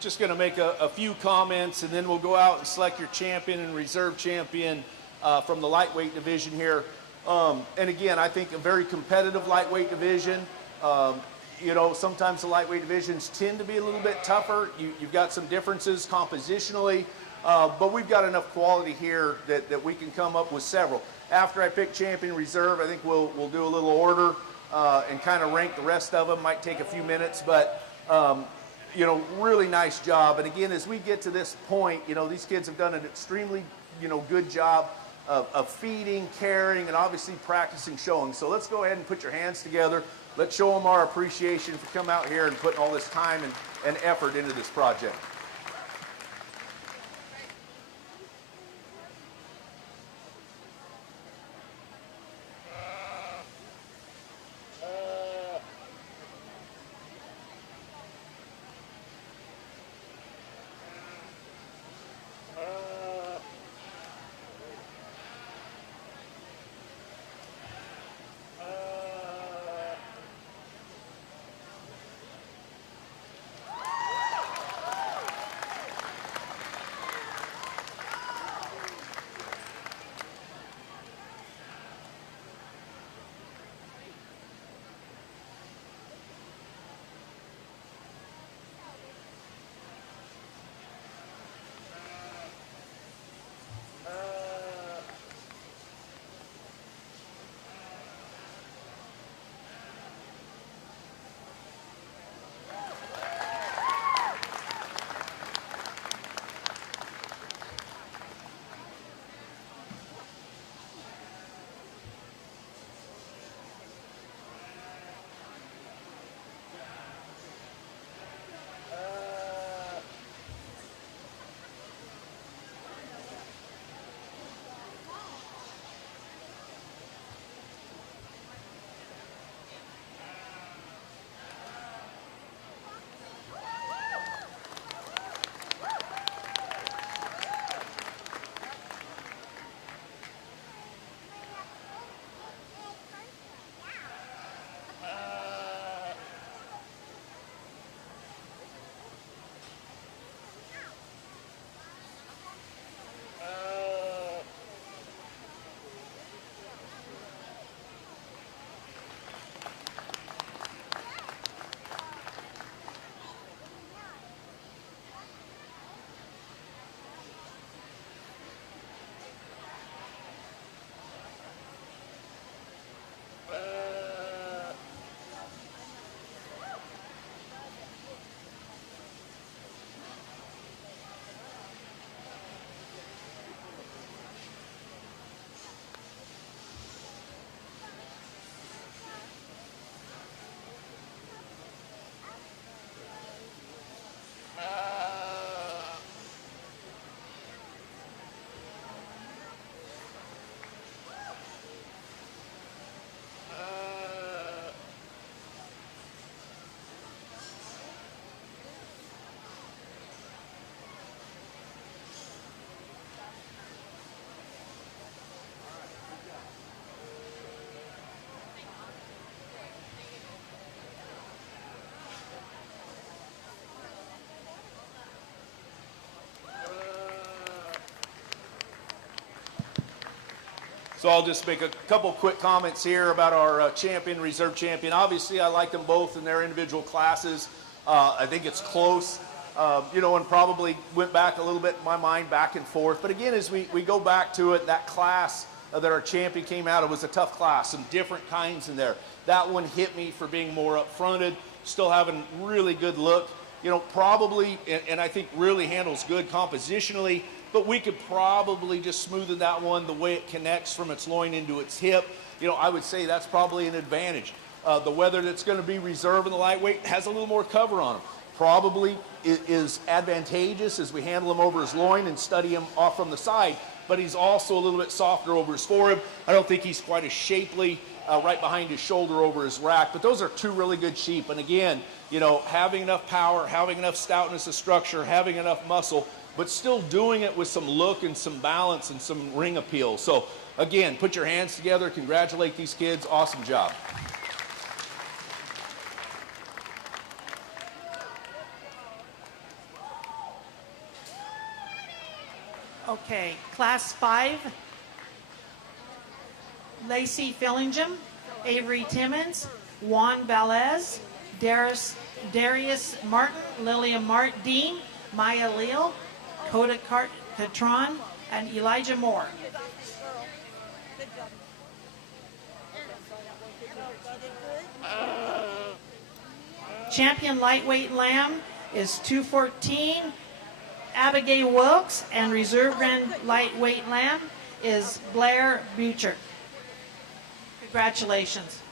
Just going to make a few comments, and then we'll go out and select your champion and reserve champion from the lightweight division here. And again, I think a very competitive lightweight division. You know, sometimes the lightweight divisions tend to be a little bit tougher. You've got some differences compositionally, but we've got enough quality here that we can come up with several. After I pick champion reserve, I think we'll do a little order and kind of rank the rest of them. Might take a few minutes, but you know, really nice job. And again, as we get to this point, you know, these kids have done an extremely, you know, good job of feeding, caring, and obviously practicing showing. So let's go ahead and put your hands together. Let's show them our appreciation for coming out here and putting all this time and effort into this project. So I'll just make a couple quick comments here about our champion, reserve champion. Obviously, I like them both in their individual classes. I think it's close, and probably went back a little bit in my mind back and forth. But again, as we go back to it, that class that our champion came out of was a tough class, some different kinds in there. That one hit me for being more up-fronted, still having really good look. Probably, and I think really handles good compositionally, but we could probably just smoothen that one the way it connects from its loin into its hip. I would say that's probably an advantage. The weather that's going to be reserve in the lightweight has a little more cover on him. Probably is advantageous as we handle him over his loin and study him off from the side, but he's also a little bit softer over his forehip. I don't think he's quite as shapely right behind his shoulder over his rack, but those are two really good sheep. And again, having enough power, having enough stoutness of structure, having enough muscle, but still doing it with some look and some balance and some ring appeal. So again, put your hands together, congratulate these kids, awesome job. Okay, Class 5, Lacey Fillingham, Avery Timmons, Juan Velez, Darius Martin, Lillian Dean, Maya Leal, Coda Catron, and Elijah Moore. Champion lightweight lamb is 214, Abigail Wilkes, and reserve grand lightweight lamb is Blair Butcher. Congratulations.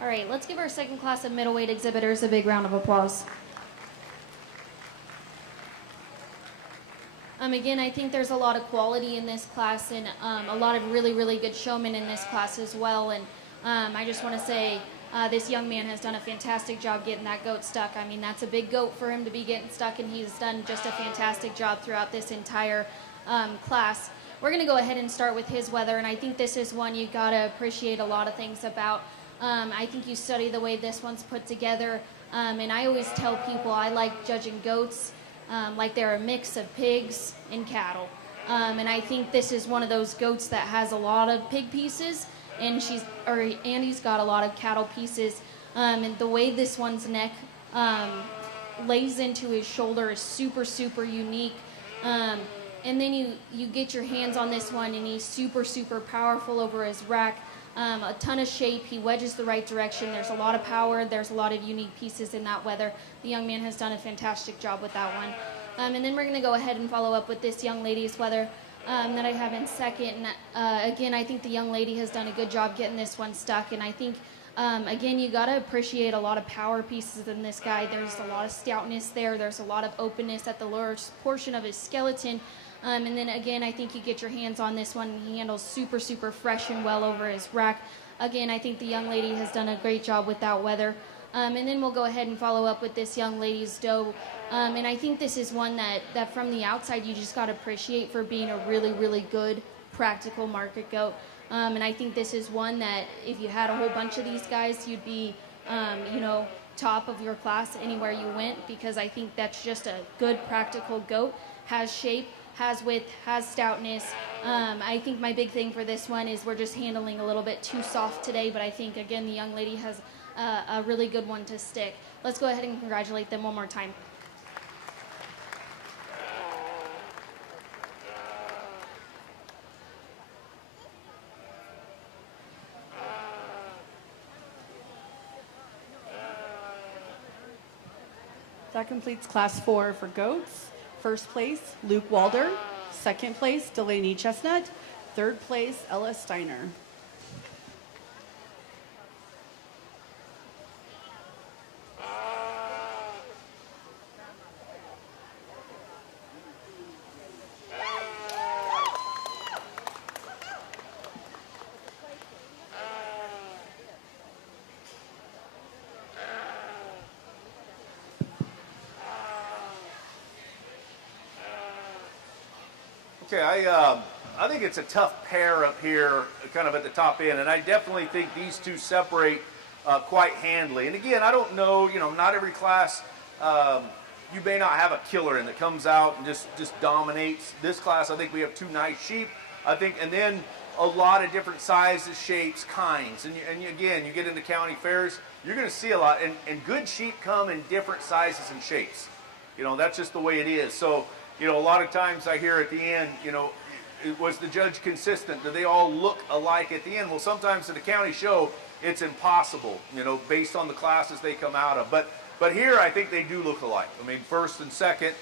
All right, let's give our second class of middleweight exhibitors a big round of applause. Again, I think there's a lot of quality in this class and a lot of really, really good showmen in this class as well. And I just want to say this young man has done a fantastic job getting that goat stuck. I mean, that's a big goat for him to be getting stuck, and he's done just a fantastic job throughout this entire class. We're going to go ahead and start with his weather, and I think this is one you got to appreciate a lot of things about. I think you study the way this one's put together, and I always tell people I like judging goats like they're a mix of pigs and cattle. And I think this is one of those goats that has a lot of pig pieces, and Andy's got a lot of cattle pieces. And the way this one's neck lays into his shoulder is super, super unique. And then you get your hands on this one, and he's super, super powerful over his rack. A ton of shape. He wedges the right direction. There's a lot of power. There's a lot of unique pieces in that weather. The young man has done a fantastic job with that one. And then we're going to go ahead and follow up with this young lady's weather that I have in second. And, again, I think the young lady has done a good job getting this one stuck. And I think, again, you got to appreciate a lot of power pieces in this guy. There's a lot of stoutness there. There's a lot of openness at the lower portion of his skeleton. And then again, I think you get your hands on this one. He handles super, super fresh and well over his rack. Again, I think the young lady has done a great job with that weather. And then we'll go ahead and follow up with this young lady's doe. And I think this is one that from the outside you just got to appreciate for being a really, really good practical market goat. And I think this is one that if you had a whole bunch of these guys, you'd be, top of your class anywhere you went, because I think that's just a good practical goat. Has shape, has width, has stoutness. I think my big thing for this one is we're just handling a little bit too soft today, but I think, again, the young lady has a really good one to stick. Let's go ahead and congratulate them one more time. That completes class 4 for goats. First place, Luke Walder. Second place, Delaney Chestnut. Third place, Ella Steiner. Okay, I think it's a tough pair up here, kind of at the top end, and I definitely think these two separate quite handily. And again, I don't know, not every class, you may not have a killer in that comes out and just dominates. This class, I think we have two nice sheep, I think, and then a lot of different sizes, shapes, kinds. And again, you get into county fairs, you're going to see a lot, and good sheep come in different sizes and shapes. That's just the way it is. So, a lot of times I hear at the end, was the judge consistent? Do they all look alike at the end? Well, sometimes at a county show, it's impossible, based on the classes they come out of. But here, I think they do look alike. I mean, first and second,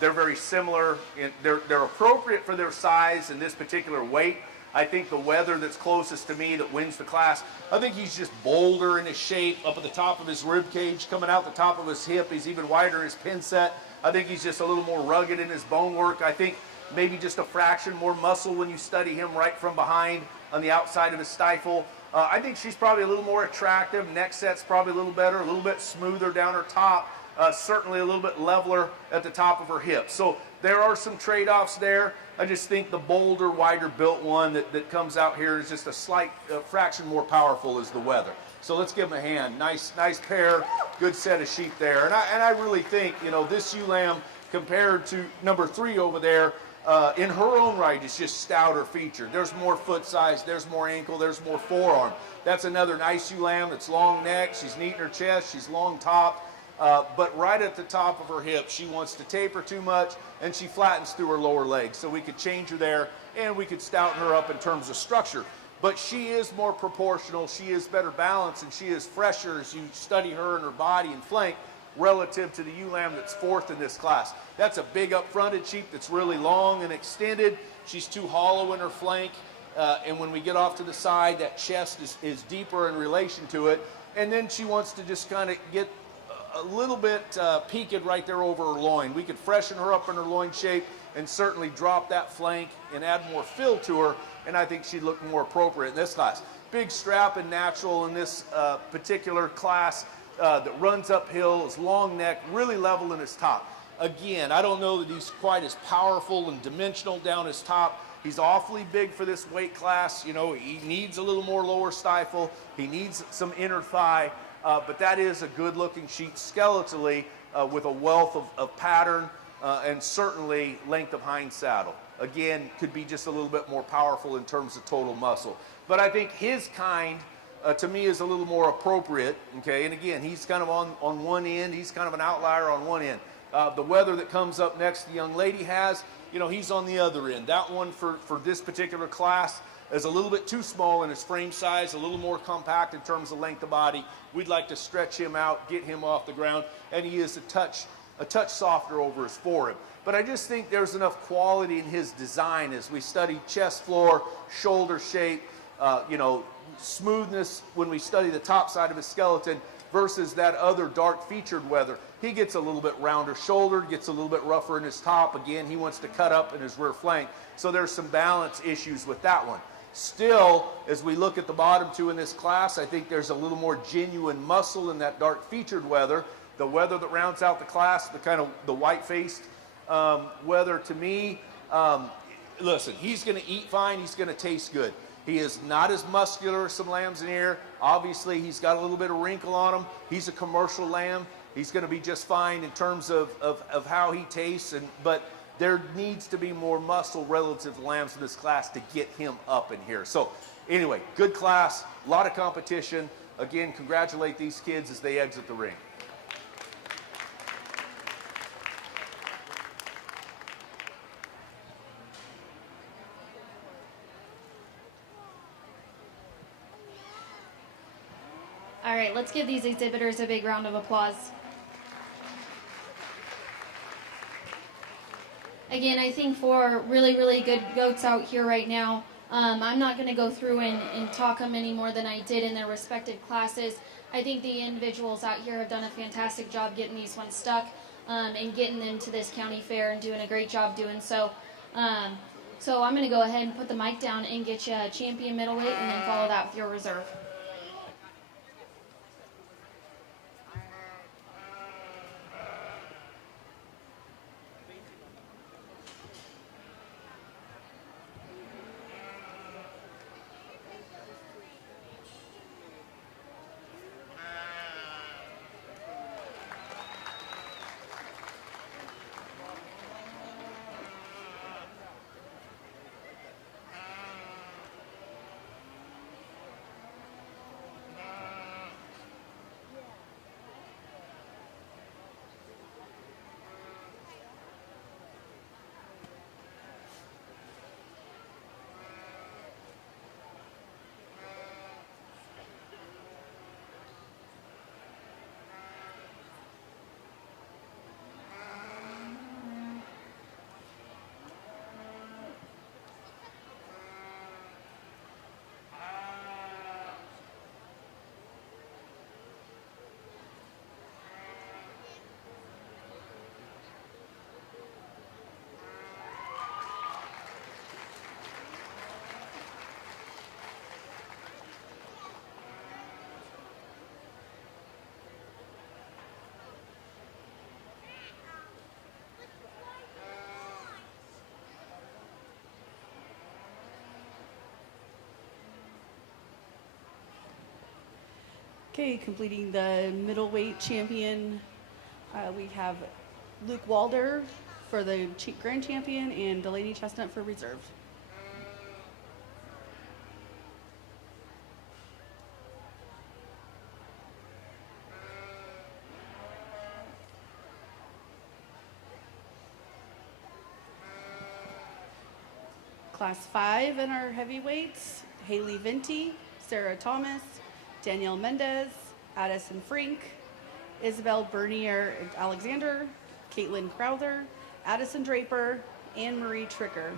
they're very similar. They're appropriate for their size and this particular weight. I think the weather that's closest to me that wins the class, I think he's just bolder in his shape, up at the top of his rib cage, coming out the top of his hip. He's even wider in his pin set. I think he's just a little more rugged in his bone work. I think maybe just a fraction more muscle when you study him right from behind on the outside of his stifle. I think she's probably a little more attractive. Neck set's probably a little better, a little bit smoother down her top, certainly a little bit leveler at the top of her hips. So there are some trade-offs there. I just think the bolder, wider built one that comes out here is just a slight fraction more powerful as the weather. So let's give them a hand. Nice pair, good set of sheep there. And I really think, this ewe lamb compared to number 3 over there, in her own right, is just stouter featured. There's more foot size, there's more ankle, there's more forearm. That's another nice ewe lamb that's long neck, she's neat in her chest, she's long topped. But right at the top of her hip, she wants to taper too much, and she flattens through her lower legs. So we could change her there, and we could stouten her up in terms of structure. But she is more proportional, she is better balanced, and she is fresher as you study her and her body and flank relative to the ewe lamb that's 4th in this class. That's a big up-fronted sheep that's really long and extended. She's too hollow in her flank. and when we get off to the side, that chest is deeper in relation to it. And then she wants to just kind of get a little bit peaked right there over her loin. We could freshen her up in her loin shape and certainly drop that flank and add more fill to her, and I think she'd look more appropriate in this class. Big strap and natural in this particular class that runs uphill, is long neck, really level in his top. Again, I don't know that he's quite as powerful and dimensional down his top. He's awfully big for this weight class. You know, he needs a little more lower stifle. He needs some inner thigh, but that is a good-looking sheep skeletally with a wealth of pattern and certainly length of hind saddle. Again, could be just a little bit more powerful in terms of total muscle. But I think his kind, to me, is a little more appropriate, okay? And again, he's kind of on one end. He's kind of an outlier on one end. The wether that comes up next the young lady has, you know, he's on the other end. That one for this particular class is a little bit too small in his frame size, a little more compact in terms of length of body. We'd like to stretch him out, get him off the ground, and he is a touch softer over his forearm. But I just think there's enough quality in his design as we study chest floor, shoulder shape, you know, smoothness when we study the top side of his skeleton versus that other dark featured wether. He gets a little bit rounder shouldered, gets a little bit rougher in his top. Again, he wants to cut up in his rear flank. So there's some balance issues with that one. Still, as we look at the bottom two in this class, I think there's a little more genuine muscle in that dark featured wether. The wether that rounds out the class, the kind of the white-faced wether, to me, listen, he's going to eat fine. He's going to taste good. He is not as muscular as some lambs in here. Obviously, he's got a little bit of wrinkle on him. He's a commercial lamb. He's going to be just fine in terms of how he tastes. But there needs to be more muscle relative to lambs in this class to get him up in here. So anyway, good class, a lot of competition. Again, congratulate these kids as they exit the ring. All right, let's give these exhibitors a big round of applause. Again, I think for really, really good goats out here right now, I'm not going to go through and talk them any more than I did in their respective classes. I think the individuals out here have done a fantastic job getting these ones stuck and getting them to this county fair and doing a great job doing so. So I'm going to go ahead and put the mic down and get you a champion middleweight and then follow that with your reserve. Okay, completing the middleweight champion, we have Luke Walder for the grand champion and Delaney Chestnut for reserve. Class 5 in our heavyweights, Haley Venti, Sarah Thomas, Danielle Mendez, Addison Frink, Isabel Bernier Alexander, Caitlin Crowther, Addison Draper, Anne Marie Tricker.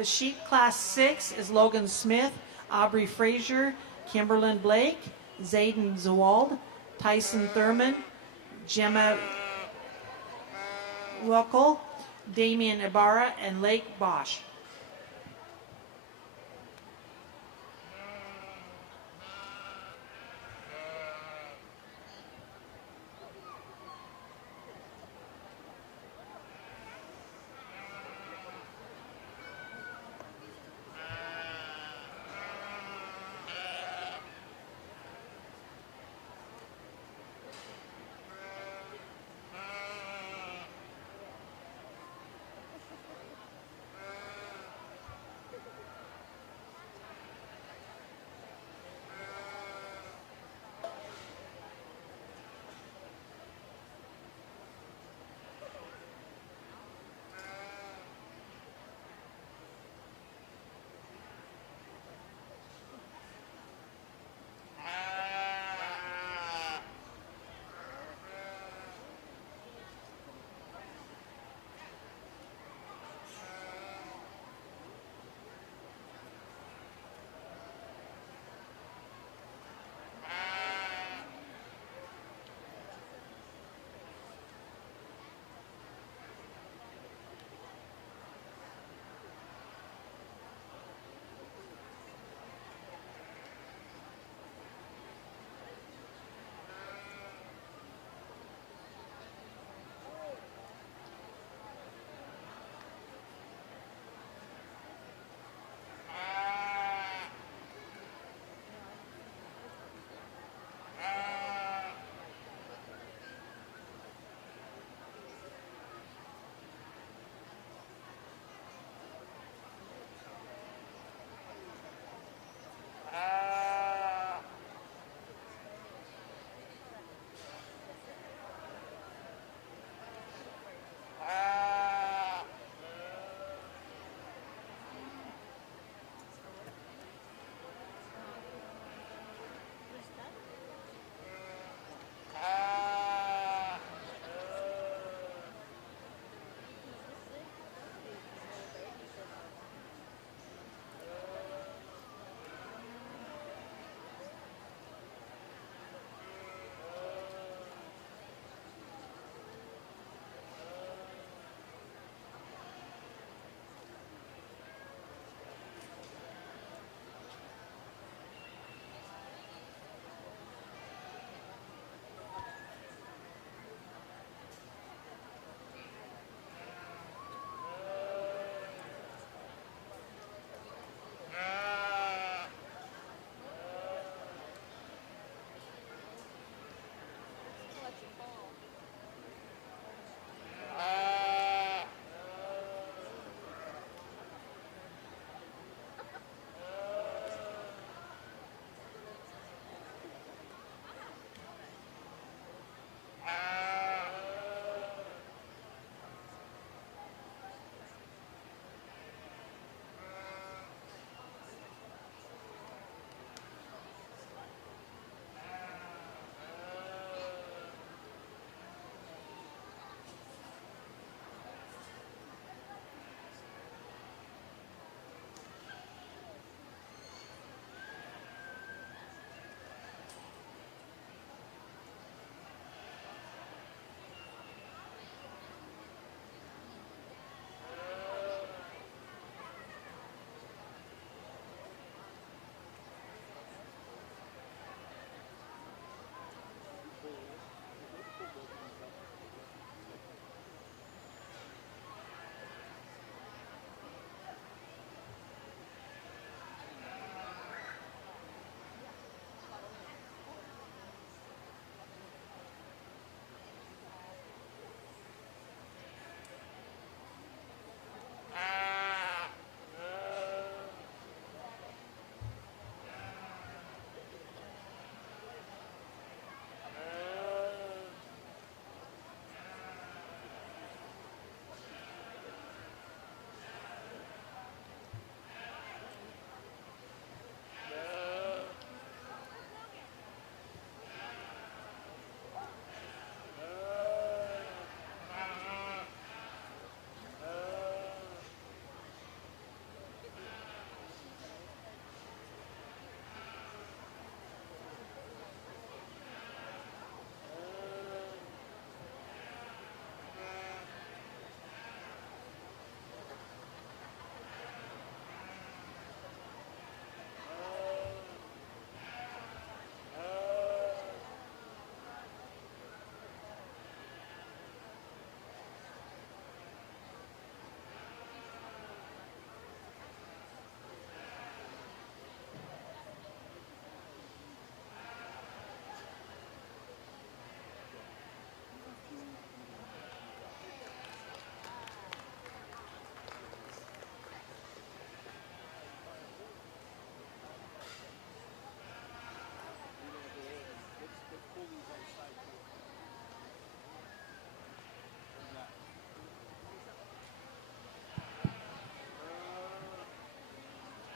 The sheep class 6 is Logan Smith, Aubrey Frazier, Kimberlyn Blake, Zayden Zawald, Tyson Thurman, Gemma Wilkel, Damian Ibarra, and Lake Bosch.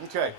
Okay.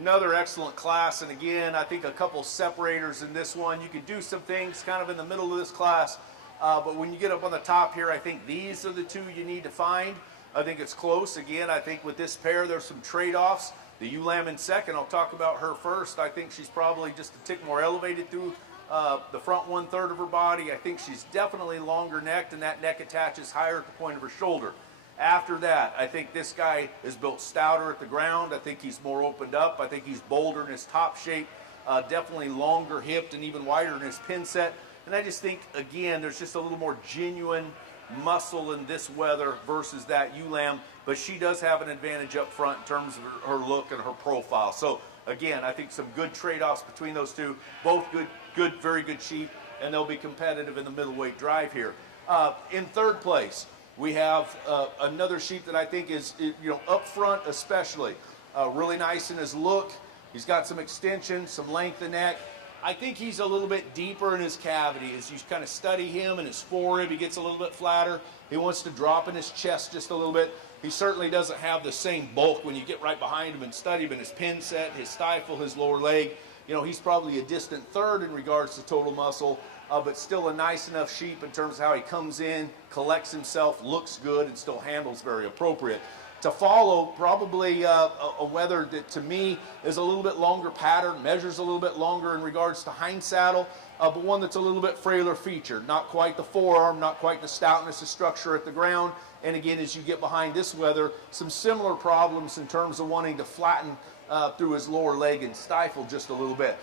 Another excellent class, and again, I think a couple separators in this one. You can do some things kind of in the middle of this class, but when you get up on the top here, I think these are the two you need to find. I think it's close. Again, I think with this pair, there's some trade-offs. The ewe-lamb in second, I'll talk about her first. I think she's probably just a tick more elevated through the front 1/3 of her body. I think she's definitely longer necked, and that neck attaches higher at the point of her shoulder. After that, I think this guy is built stouter at the ground. I think he's more opened up. I think he's bolder in his top shape, definitely longer hipped and even wider in his pin set. And I just think, again, there's just a little more genuine muscle in this wether versus that ewe-lamb. But she does have an advantage up front in terms of her look and her profile. So, again, I think some good trade-offs between those two. Both good, very good sheep, and they'll be competitive in the middleweight drive here. In third place, we have another sheep that I think is, up front especially, really nice in his look. He's got some extension, some length in neck. I think he's a little bit deeper in his cavity. As you kind of study him and his forerib, he gets a little bit flatter. He wants to drop in his chest just a little bit. He certainly doesn't have the same bulk when you get right behind him and study him in his pin set, his stifle, his lower leg. He's probably a distant third in regards to total muscle. But still a nice enough sheep in terms of how he comes in, collects himself, looks good, and still handles very appropriate. To follow, probably a wether that to me is a little bit longer pattern, measures a little bit longer in regards to hind saddle, but one that's a little bit frailer featured. Not quite the forearm, not quite the stoutness of structure at the ground. And again, as you get behind this wether, some similar problems in terms of wanting to flatten through his lower leg and stifle just a little bit.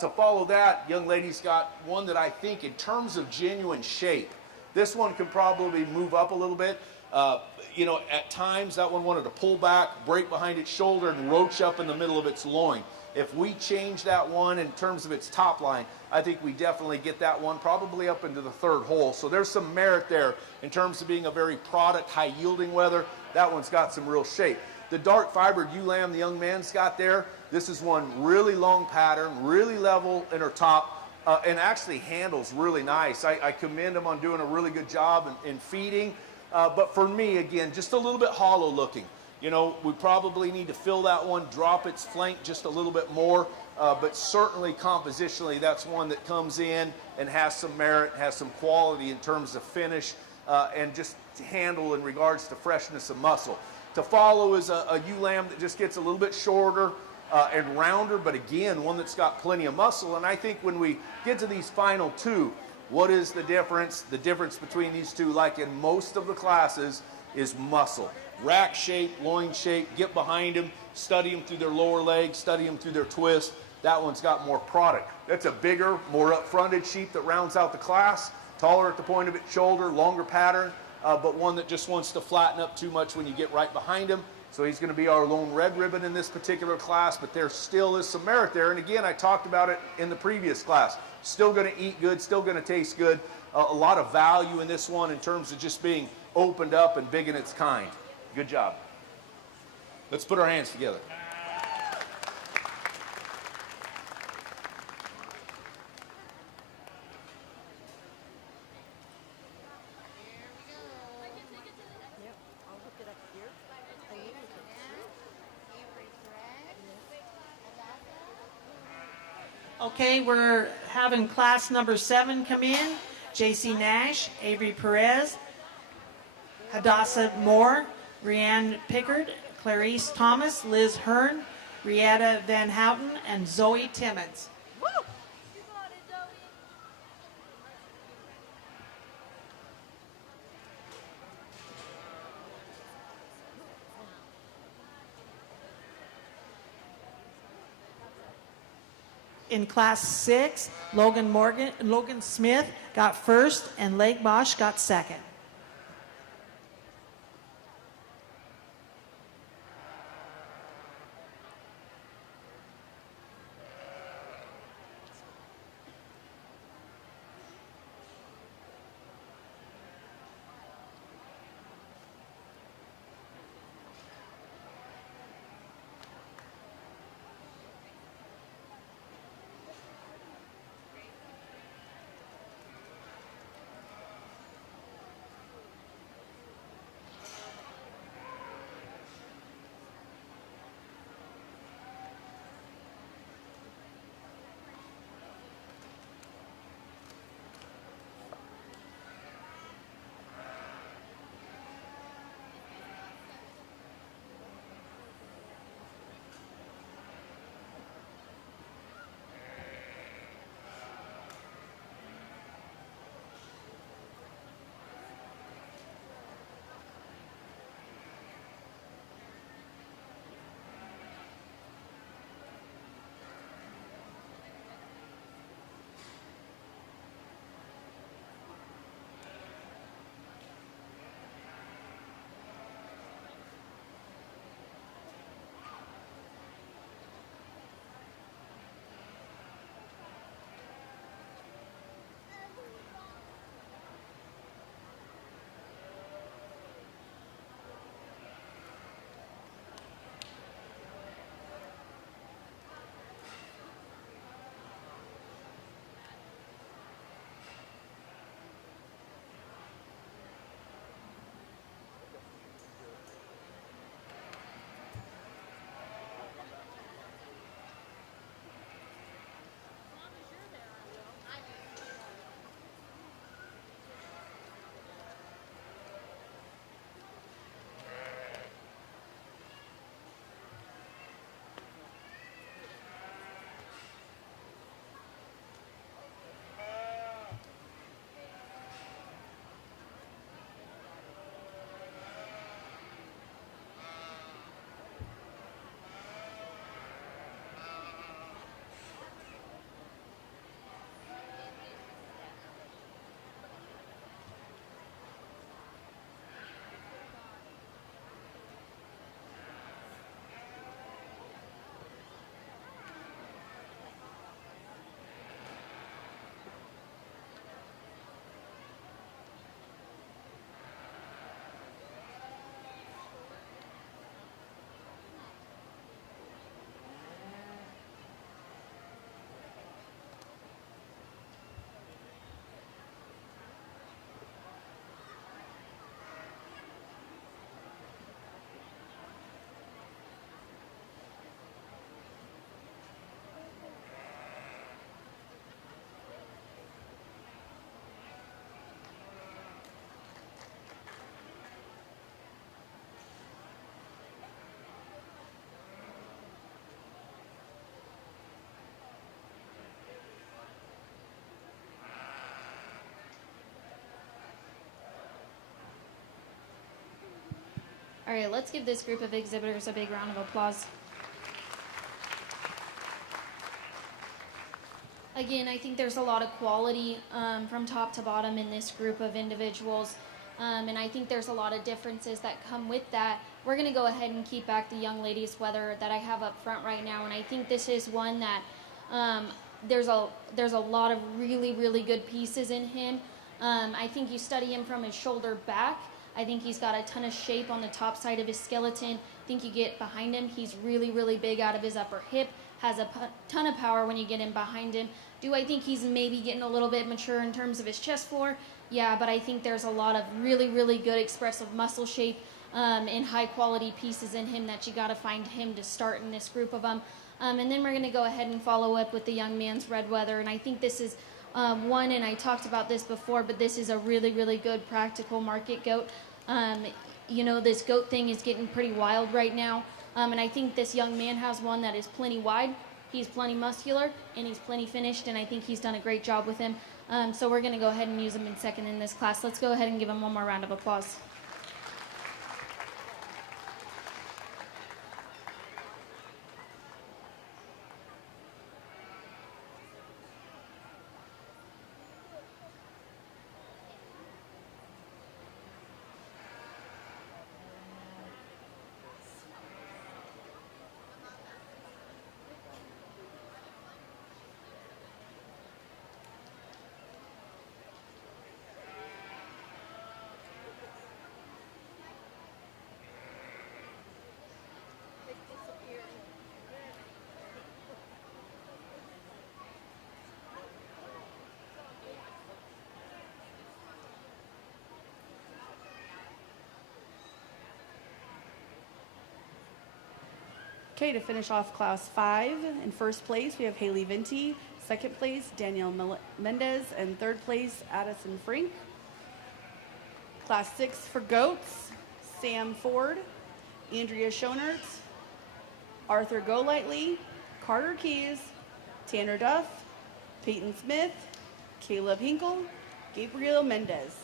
To follow that, young lady's got one that I think in terms of genuine shape, this one can probably move up a little bit. At times that one wanted to pull back, break behind its shoulder, and roach up in the middle of its loin. If we change that one in terms of its top line, I think we definitely get that one probably up into the third hole. So there's some merit there in terms of being a very product, high-yielding wether. That one's got some real shape. The dark fibered ewe-lamb the young man's got there, this is one really long pattern, really level in her top, and actually handles really nice. I commend him on doing a really good job in feeding. But for me, again, just a little bit hollow looking. We probably need to fill that one, drop its flank just a little bit more. But certainly compositionally, that's one that comes in and has some merit, has some quality in terms of finish, and just handle in regards to freshness of muscle. To follow is a ewe-lamb that just gets a little bit shorter and rounder, but again, one that's got plenty of muscle. And I think when we get to these final two, what is the difference? The difference between these two, like in most of the classes, is muscle. Rack shape, loin shape, get behind them, study them through their lower legs, study them through their twist. That one's got more product. That's a bigger, more up-fronted sheep that rounds out the class, taller at the point of its shoulder, longer pattern, but one that just wants to flatten up too much when you get right behind him. So he's going to be our lone red ribbon in this particular class, but there still is some merit there. And again, I talked about it in the previous class. Still going to eat good, still going to taste good. A lot of value in this one in terms of just being opened up and big in its kind. Good job. Let's put our hands together. Okay, we're having class number 7 come in. JC Nash, Avery Perez, Hadassah Moore, Rianne Pickard, Clarice Thomas, Liz Hearn, Rietta Van Houten, and Zoe Timmons. In class 6, Logan Smith got first and Lake Bosch got second. All right, let's give this group of exhibitors a big round of applause. Again, I think there's a lot of quality from top to bottom in this group of individuals. And I think there's a lot of differences that come with that. We're going to go ahead and keep back the young ladies' sweater that I have up front right now. And I think this is one that there's a lot of really, really good pieces in him. I think you study him from his shoulder back. I think he's got a ton of shape on the top side of his skeleton. I think you get behind him, he's really, really big out of his upper hip, has a ton of power when you get in behind him. Do I think he's maybe getting a little bit mature in terms of his chest floor? Yeah, but I think there's a lot of really, really good expressive muscle shape and high quality pieces in him that you got to find him to start in this group of them. And then we're going to go ahead and follow up with the young man's red weather. And I think this is one, and I talked about this before, but this is a really, really good practical market goat. You know, this goat thing is getting pretty wild right now. And I think this young man has one that is plenty wide. He's plenty muscular, and he's plenty finished, and I think he's done a great job with him. So we're going to go ahead and use him in second in this class. Let's go ahead and give him one more round of applause. Okay, to finish off class 5, in first place we have Haley Venti, second place Danielle Mendez, and third place Addison Frink. Class 6 for goats, Sam Ford, Andrea Schonert, Arthur Golightly, Carter Keys, Tanner Duff, Peyton Smith, Caleb Hinkle, Gabriel Mendez.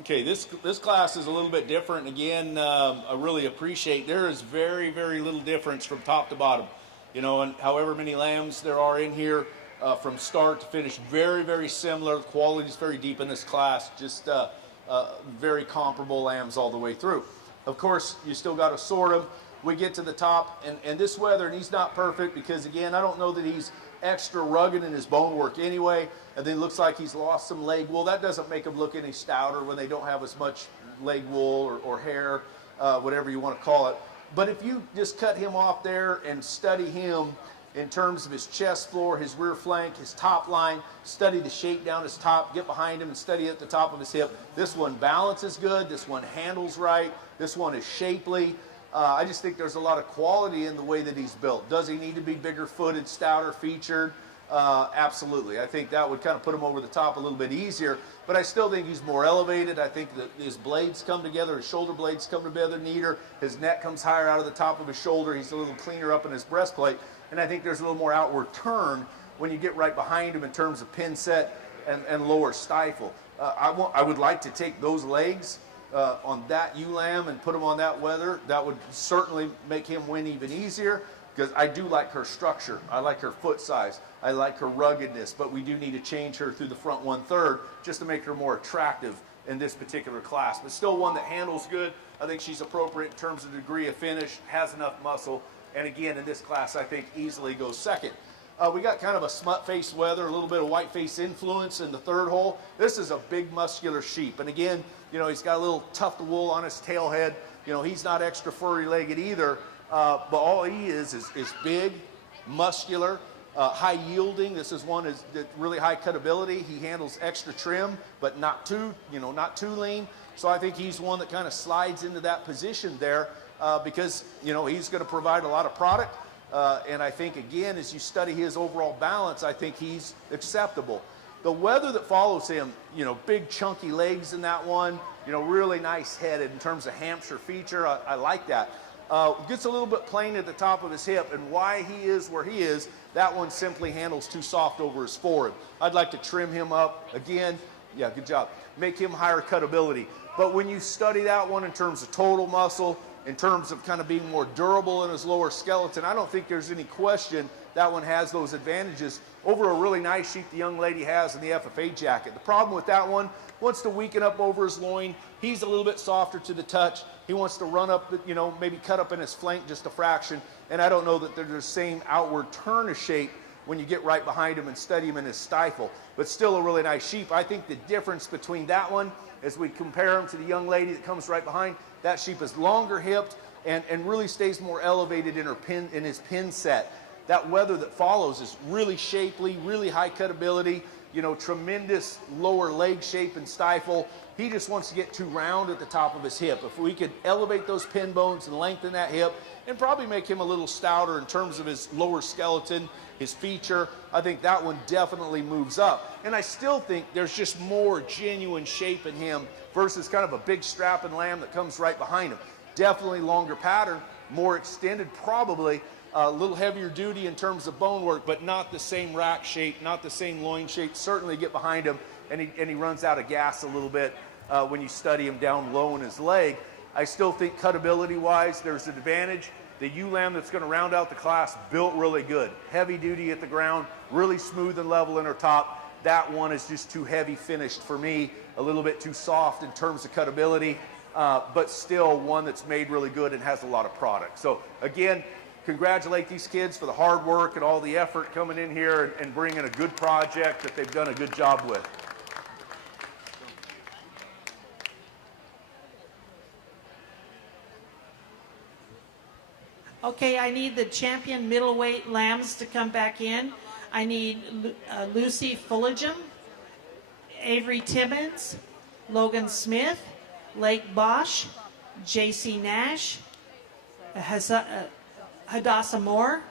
Okay, this class is a little bit different. Again, I really appreciate there is very, very little difference from top to bottom. You know, and however many lambs there are in here from start to finish, very, very similar. The quality is very deep in this class. Just very comparable lambs all the way through. Of course, you still got to sort them. We get to the top, and this weather, and he's not perfect because, again, I don't know that he's extra rugged in his bone work anyway, and then looks like he's lost some leg wool. That doesn't make him look any stouter when they don't have as much leg wool or hair, whatever you want to call it. But if you just cut him off there and study him in terms of his chest floor, his rear flank, his top line, study the shape down his top, get behind him and study at the top of his hip. This one balances good, this one handles right, this one is shapely. I just think there's a lot of quality in the way that he's built. Does he need to be bigger footed, stouter featured? Absolutely. I think that would kind of put him over the top a little bit easier, but I still think he's more elevated. I think that his blades come together, his shoulder blades come together neater, his neck comes higher out of the top of his shoulder, he's a little cleaner up in his breastplate, and I think there's a little more outward turn when you get right behind him in terms of pin set and lower stifle. I would like to take those legs on that ewe lamb and put them on that wether. That would certainly make him win even easier, because I do like her structure. I like her foot size. I like her ruggedness, but we do need to change her through the front 1/3 just to make her more attractive in this particular class. But still one that handles good. I think she's appropriate in terms of degree of finish, has enough muscle, and again, in this class, I think easily goes second. We got kind of a smut-faced wether, a little bit of white face influence in the third hole. This is a big muscular sheep. And again, you know, he's got a little tuft of wool on his tail head. You know, he's not extra furry-legged either. But all he is big, muscular, high yielding. This is one that's really high cutability. He handles extra trim, but not too lean. So I think he's one that kind of slides into that position there because, you know, he's going to provide a lot of product. And I think, again, as you study his overall balance, I think he's acceptable. The wether that follows him, you know, big chunky legs in that one, you know, really nice headed in terms of Hampshire feature. I like that. Gets a little bit plain at the top of his hip, and why he is where he is, that one simply handles too soft over his forehead. I'd like to trim him up. Again, yeah, good job. Make him higher cutability. But when you study that one in terms of total muscle, in terms of kind of being more durable in his lower skeleton, I don't think there's any question that one has those advantages over a really nice sheep the young lady has in the FFA jacket. The problem with that one, wants to weaken up over his loin. He's a little bit softer to the touch. He wants to run up, you know, maybe cut up in his flank just a fraction. And I don't know that they're the same outward turn of shape when you get right behind him and study him in his stifle. But still a really nice sheep. I think the difference between that one, as we compare him to the young lady that comes right behind, that sheep is longer hipped and really stays more elevated in his pin set. That wether that follows is really shapely, really high cutability, you know, tremendous lower leg shape and stifle. He just wants to get too round at the top of his hip. If we could elevate those pin bones and lengthen that hip and probably make him a little stouter in terms of his lower skeleton, his feature, I think that one definitely moves up. And I still think there's just more genuine shape in him versus kind of a big strapping lamb that comes right behind him. Definitely longer pattern, more extended probably, a little heavier duty in terms of bone work, but not the same rack shape, not the same loin shape. Certainly get behind him, and he runs out of gas a little bit when you study him down low in his leg. I still think cutability-wise, there's an advantage. The ewe lamb that's going to round out the class, built really good. Heavy duty at the ground, really smooth and level in her top. That one is just too heavy finished for me, a little bit too soft in terms of cutability, but still one that's made really good and has a lot of product. So again, congratulate these kids for the hard work and all the effort coming in here and bringing a good project that they've done a good job with. Okay, I need the champion middleweight lambs to come back in. I need Lucy Fullingham, Avery Timmons, Logan Smith, Lake Bosch, J.C. Nash, Hadassah Moore.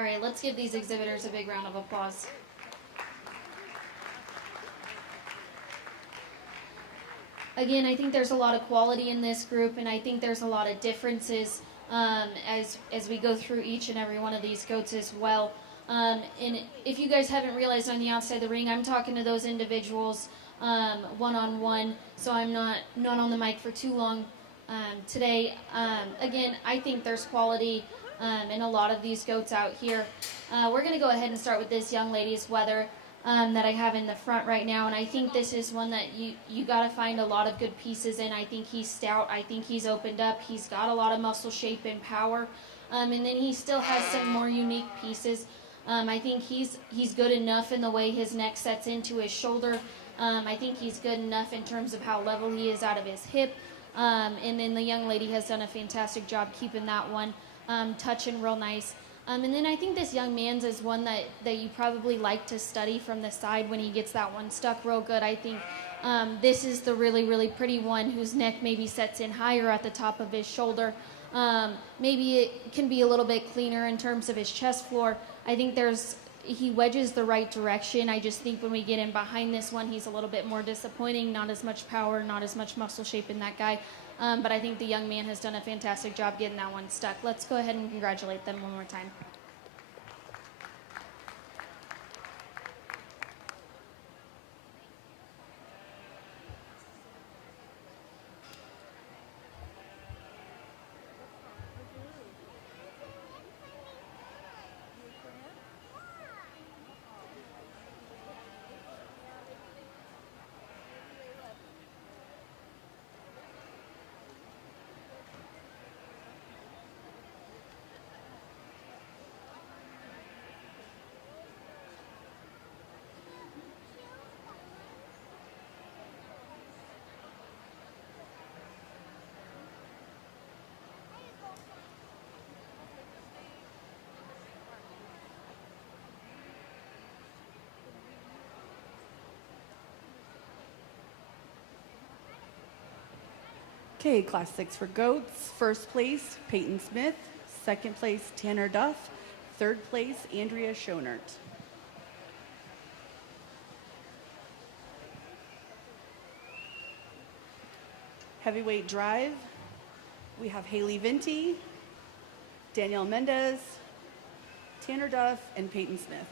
All right, let's give these exhibitors a big round of applause. Again, I think there's a lot of quality in this group, and I think there's a lot of differences as we go through each and every one of these goats as well. And if you guys haven't realized, on the outside of the ring, I'm talking to those individuals one-on-one, so I'm not on the mic for too long today. Again, I think there's quality in a lot of these goats out here. We're going to go ahead and start with this young lady's wether that I have in the front right now, and I think this is one that you got to find a lot of good pieces in. I think he's stout. I think he's opened up. He's got a lot of muscle shape and power, and then he still has some more unique pieces. I think he's good enough in the way his neck sets into his shoulder. I think he's good enough in terms of how level he is out of his hip, and then the young lady has done a fantastic job keeping that one touching real nice. And then I think this young man's is one that you probably like to study from the side when he gets that one stuck real good. I think this is the really, really pretty one whose neck maybe sets in higher at the top of his shoulder. Maybe it can be a little bit cleaner in terms of his chest floor. I think he wedges the right direction. I just think when we get in behind this one, he's a little bit more disappointing. Not as much power, not as much muscle shape in that guy. But I think the young man has done a fantastic job getting that one stuck. Let's go ahead and congratulate them one more time. Okay, Class 6 for goats. First place, Peyton Smith. Second place, Tanner Duff. Third place, Andrea Schonert. Heavyweight drive, we have Haley Vinty, Danielle Mendez, Tanner Duff, and Peyton Smith.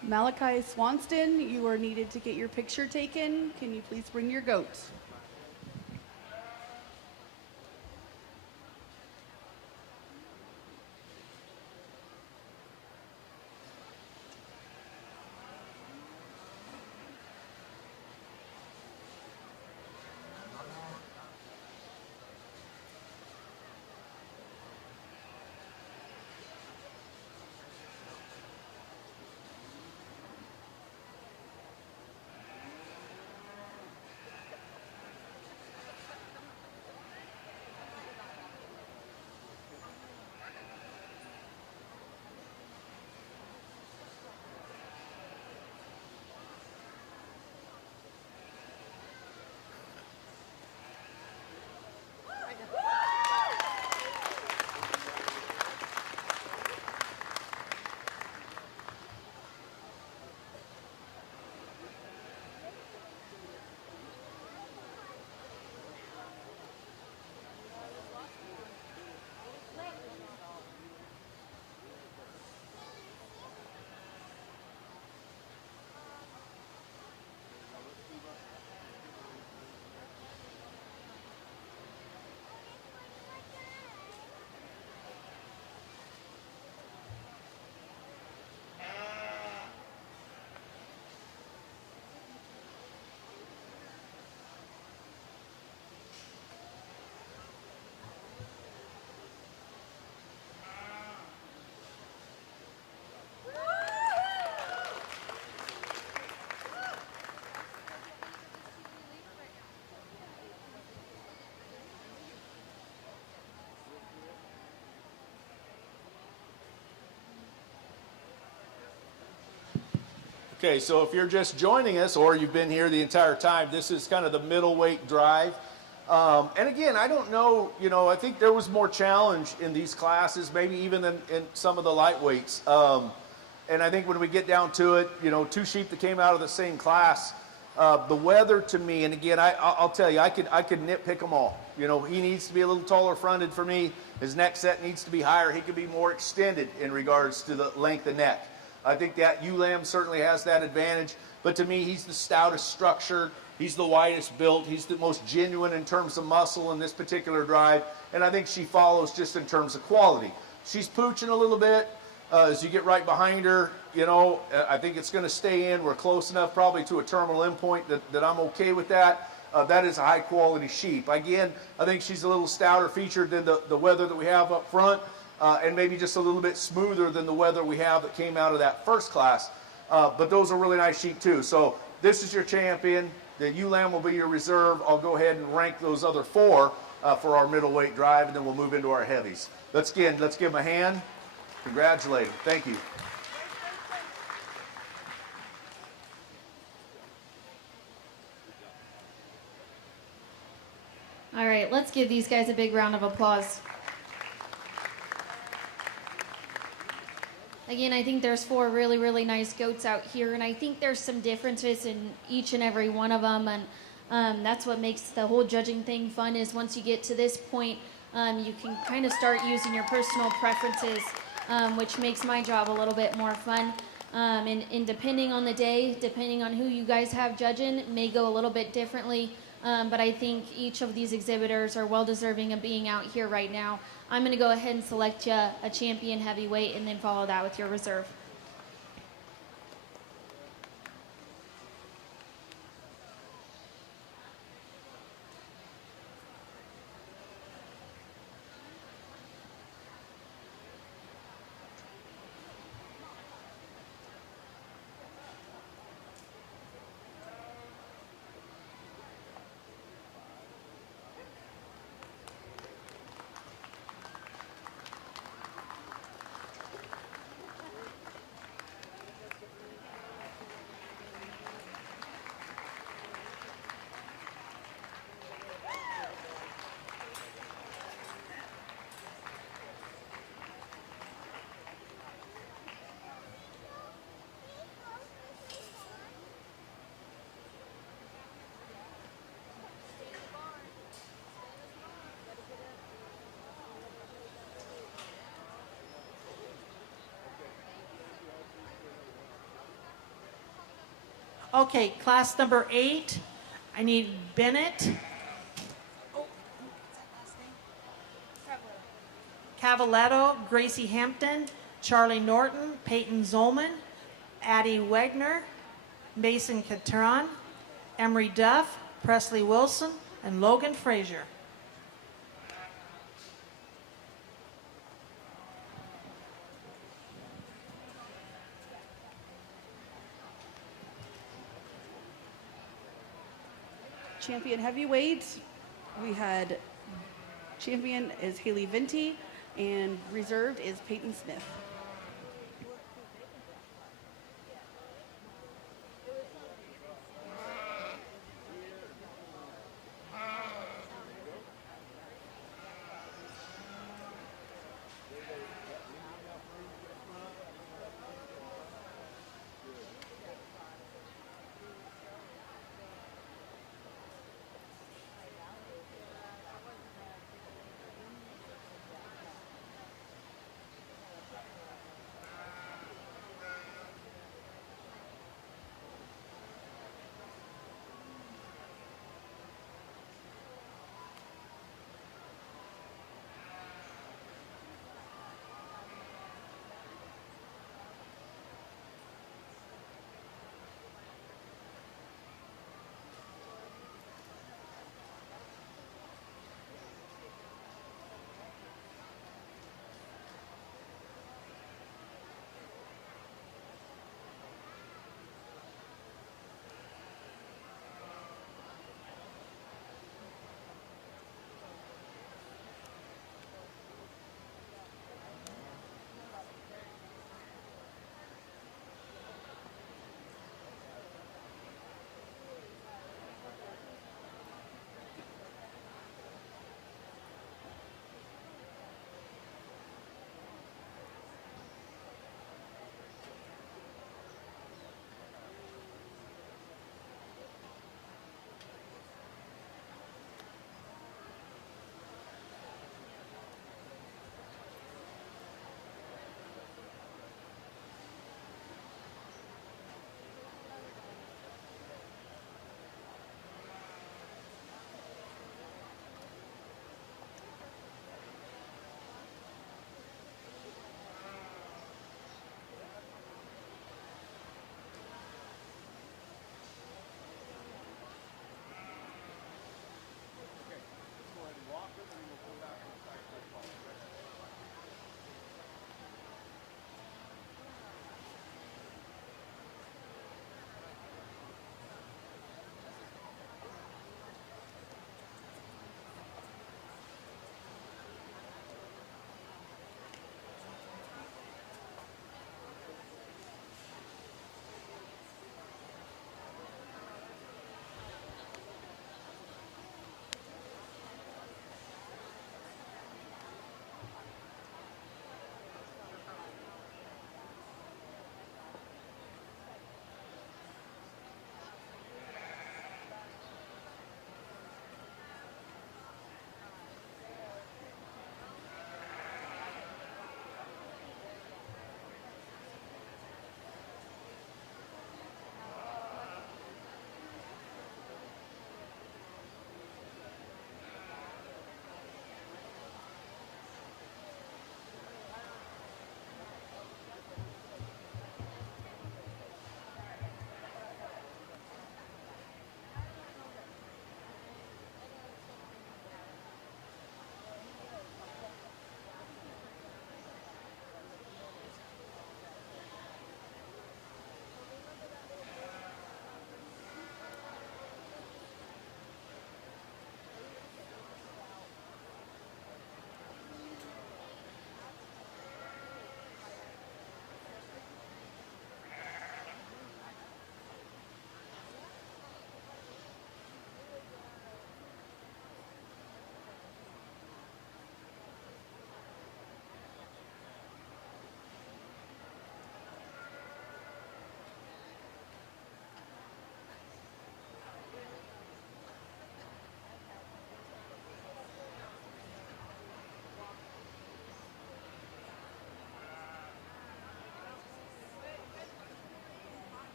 Malachi Swanston, you are needed to get your picture taken. Can you please bring your goat? Okay, so if you're just joining us or you've been here the entire time, this is kind of the middleweight drive. And again, I don't know, I think there was more challenge in these classes, maybe even in some of the lightweights. And I think when we get down to it, two sheep that came out of the same class, the weather to me, and again, I'll tell you, I could nitpick them all. He needs to be a little taller fronted for me. His neck set needs to be higher. He could be more extended in regards to the length of neck. I think that ewe lamb certainly has that advantage. But to me, he's the stoutest structured. He's the widest built. He's the most genuine in terms of muscle in this particular drive. And I think she follows just in terms of quality. She's pooching a little bit. As you get right behind her, I think it's going to stay in. We're close enough probably to a terminal endpoint that I'm okay with that. That is a high quality sheep. Again, I think she's a little stouter featured than the weather that we have up front, and maybe just a little bit smoother than the weather we have that came out of that first class. But those are really nice sheep too. So this is your champion. The ewe lamb will be your reserve. I'll go ahead and rank those other four for our middleweight drive, and then we'll move into our heavies. Let's give them a hand. Congratulate them. Thank you. All right, let's give these guys a big round of applause. Again, I think there's 4 really, really nice goats out here, and I think there's some differences in each and every one of them, and that's what makes the whole judging thing fun, is once you get to this point, you can kind of start using your personal preferences, which makes my job a little bit more fun. And depending on the day, depending on who you guys have judging, it may go a little bit differently, but I think each of these exhibitors are well deserving of being out here right now. I'm going to go ahead and select you a champion heavyweight and then follow that with your reserve. Okay, class number 8. I need Bennett. Cavaletto, Gracie Hampton, Charlie Norton, Peyton Zolman, Addie Wegner, Mason Catron, Emery Duff, Presley Wilson, and Logan Frazier. Champion heavyweight, we had champion is Haley Venti, and reserved is Peyton Smith.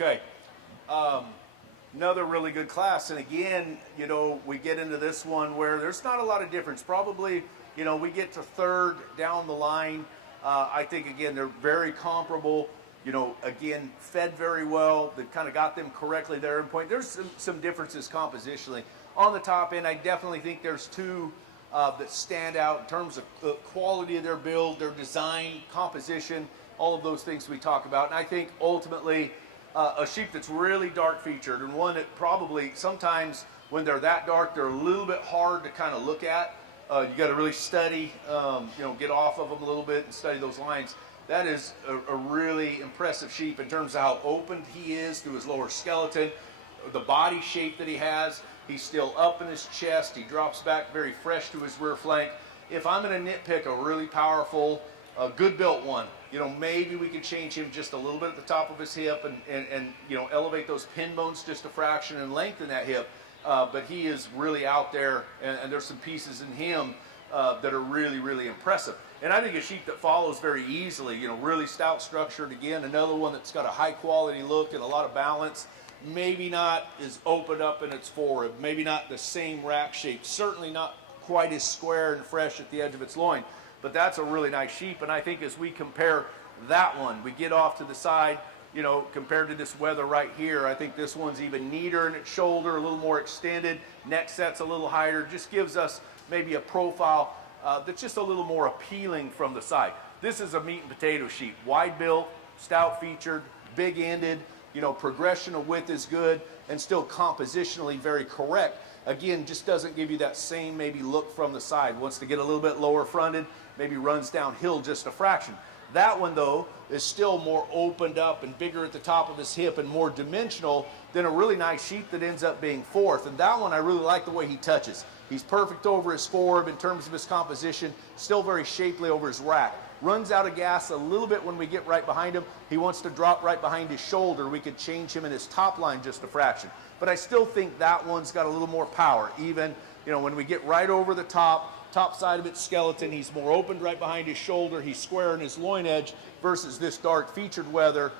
Okay. Another really good class. And again, you know, we get into this one where there's not a lot of difference. Probably, you know, we get to third down the line. I think, again, they're very comparable. You know, again, fed very well. They kind of got them correctly there in point. There's some differences compositionally. On the top end, I definitely think there's two that stand out in terms of the quality of their build, their design, composition, all of those things we talk about. And I think ultimately a sheep that's really dark featured, and one that probably sometimes when they're that dark, they're a little bit hard to kind of look at. You got to really study, you know, get off of them a little bit and study those lines. That is a really impressive sheep in terms of how open he is through his lower skeleton, the body shape that he has. He's still up in his chest. He drops back very fresh to his rear flank. If I'm going to nitpick a really powerful, good built one, you know, maybe we could change him just a little bit at the top of his hip and you know, elevate those pin bones just a fraction and lengthen that hip. But he is really out there, and there's some pieces in him that are really, really impressive. And I think a sheep that follows very easily, you know, really stout structured. Again, another one that's got a high quality look and a lot of balance. Maybe not as opened up in its forerib, maybe not the same rack shape, certainly not quite as square and fresh at the edge of its loin. But that's a really nice sheep, and I think as we compare that one, we get off to the side, you know, compared to this weather right here, I think this one's even neater in its shoulder, a little more extended, neck set's a little higher, just gives us maybe a profile that's just a little more appealing from the side. This is a meat and potato sheep, wide built, stout featured, big ended, you know, progression of width is good, and still compositionally very correct. Again, just doesn't give you that same maybe look from the side. Wants to get a little bit lower fronted, maybe runs downhill just a fraction. That one, though, is still more opened up and bigger at the top of his hip and more dimensional than a really nice sheep that ends up being fourth. And that one, I really like the way he touches. He's perfect over his forward in terms of his composition, still very shapely over his rack. Runs out of gas a little bit when we get right behind him. He wants to drop right behind his shoulder. We could change him in his top line just a fraction. But I still think that one's got a little more power. Even, you know, when we get right over the top side of its skeleton, he's more opened right behind his shoulder. He's square in his loin edge versus this dark featured weather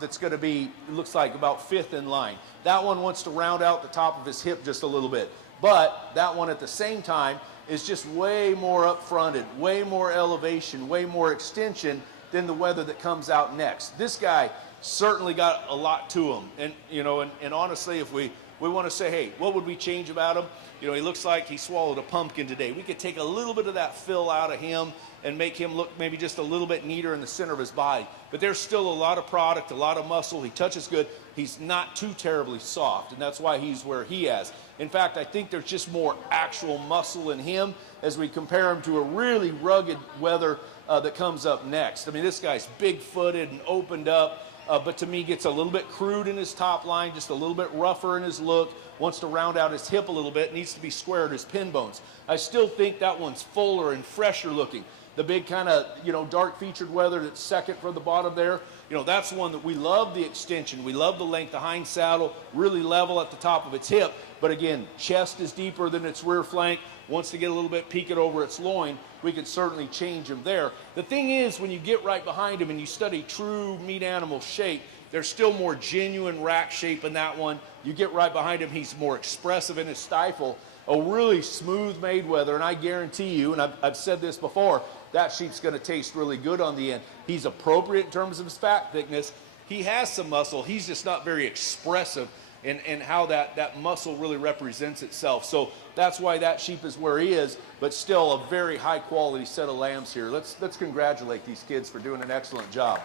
that's going to be, looks like about fifth in line. That one wants to round out the top of his hip just a little bit. But that one at the same time is just way more up-fronted, way more elevation, way more extension than the weather that comes out next. This guy certainly got a lot to him. And, you know, and honestly, if we want to say, hey, what would we change about him? You know, he looks like he swallowed a pumpkin today. We could take a little bit of that fill out of him and make him look maybe just a little bit neater in the center of his body. But there's still a lot of product, a lot of muscle. He touches good. He's not too terribly soft, and that's why he's where he is. In fact, I think there's just more actual muscle in him as we compare him to a really rugged weather that comes up next. I mean, this guy's big-footed and opened up, but to me gets a little bit crude in his top line, just a little bit rougher in his look, wants to round out his hip a little bit, needs to be square at his pin bones. I still think that one's fuller and fresher looking. The big kind of, you know, dark featured weather that's second from the bottom there, you know, that's one that we love the extension. We love the length, the hind saddle, really level at the top of its hip. But again, chest is deeper than its rear flank, wants to get a little bit peaked over its loin. We could certainly change him there. The thing is, when you get right behind him and you study true meat animal shape, there's still more genuine rack shape in that one. You get right behind him, he's more expressive in his stifle. A really smooth Mayweather, and I guarantee you, and I've said this before, that sheep's going to taste really good on the end. He's appropriate in terms of his fat thickness. He has some muscle. He's just not very expressive in how that muscle really represents itself. So that's why that sheep is where he is, but still a very high quality set of lambs here. Let's congratulate these kids for doing an excellent job.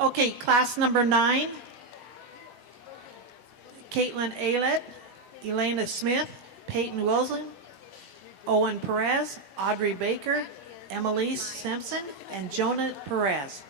Okay, class number 9. Caitlin Aylett, Elena Smith, Peyton Wilson, Owen Perez, Audrey Baker, Emelise Simpson, and Jonah Perez.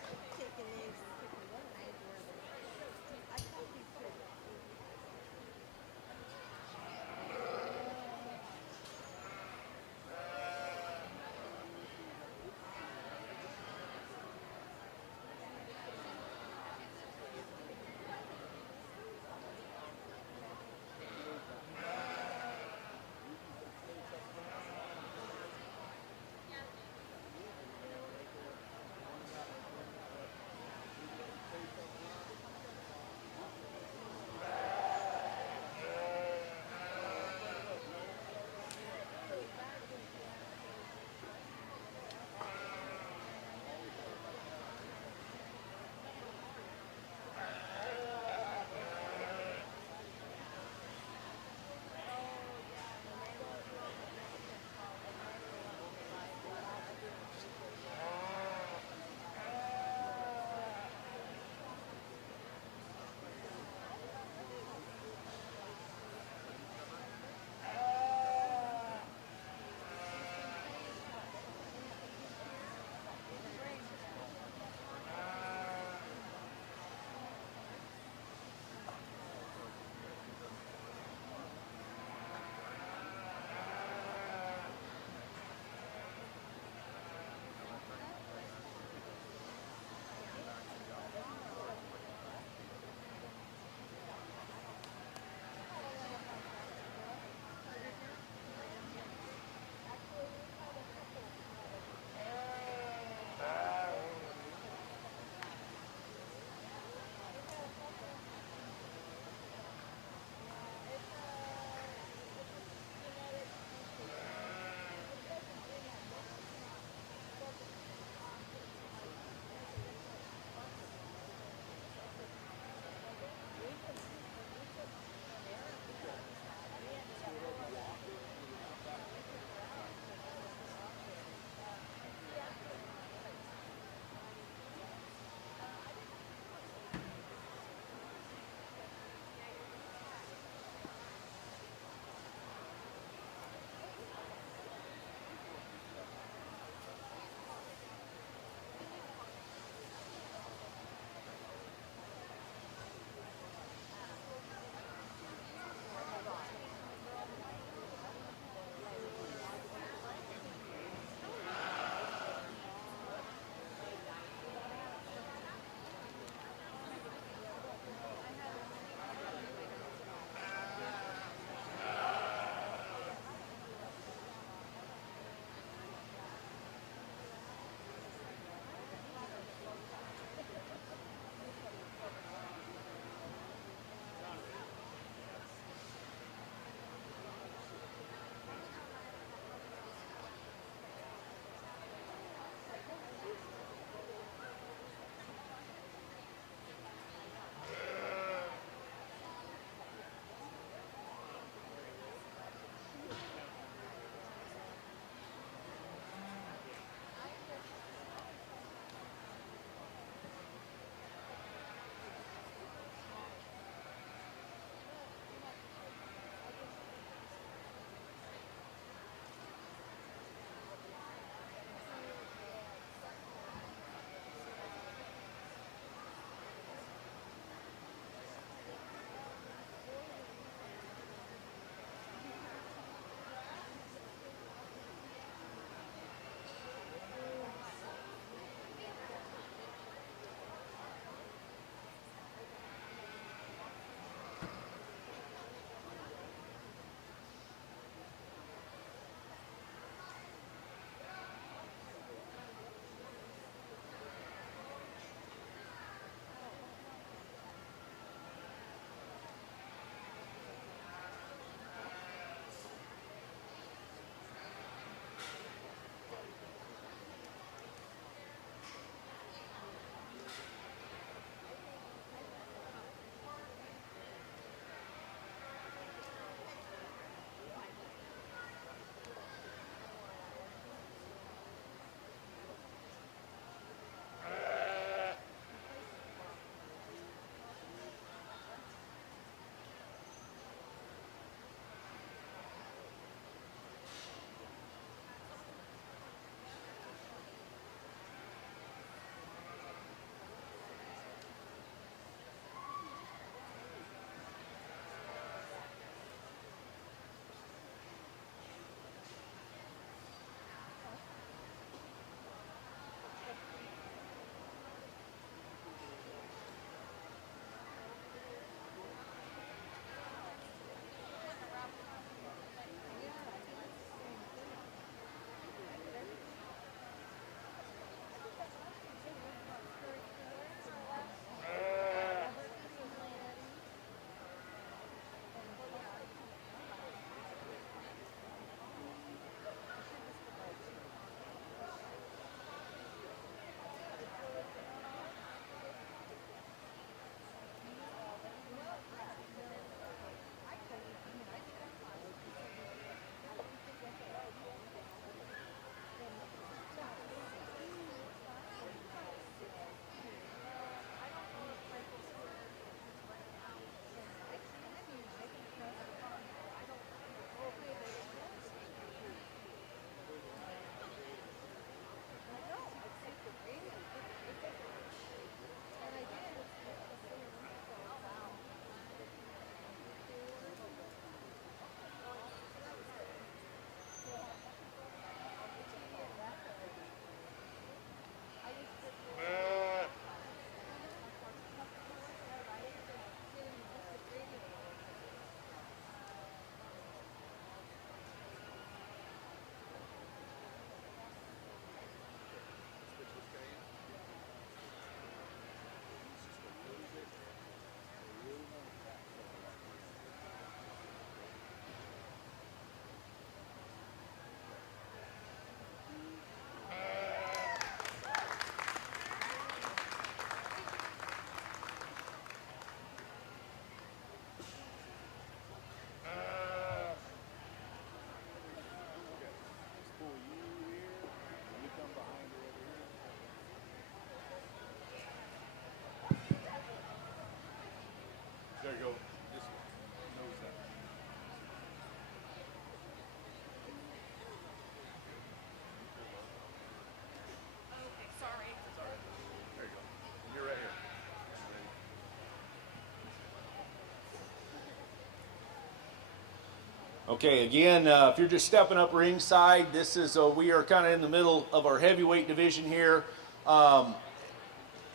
Okay, again, if you're just stepping up ringside, this is we are kind of in the middle of our heavyweight division here. And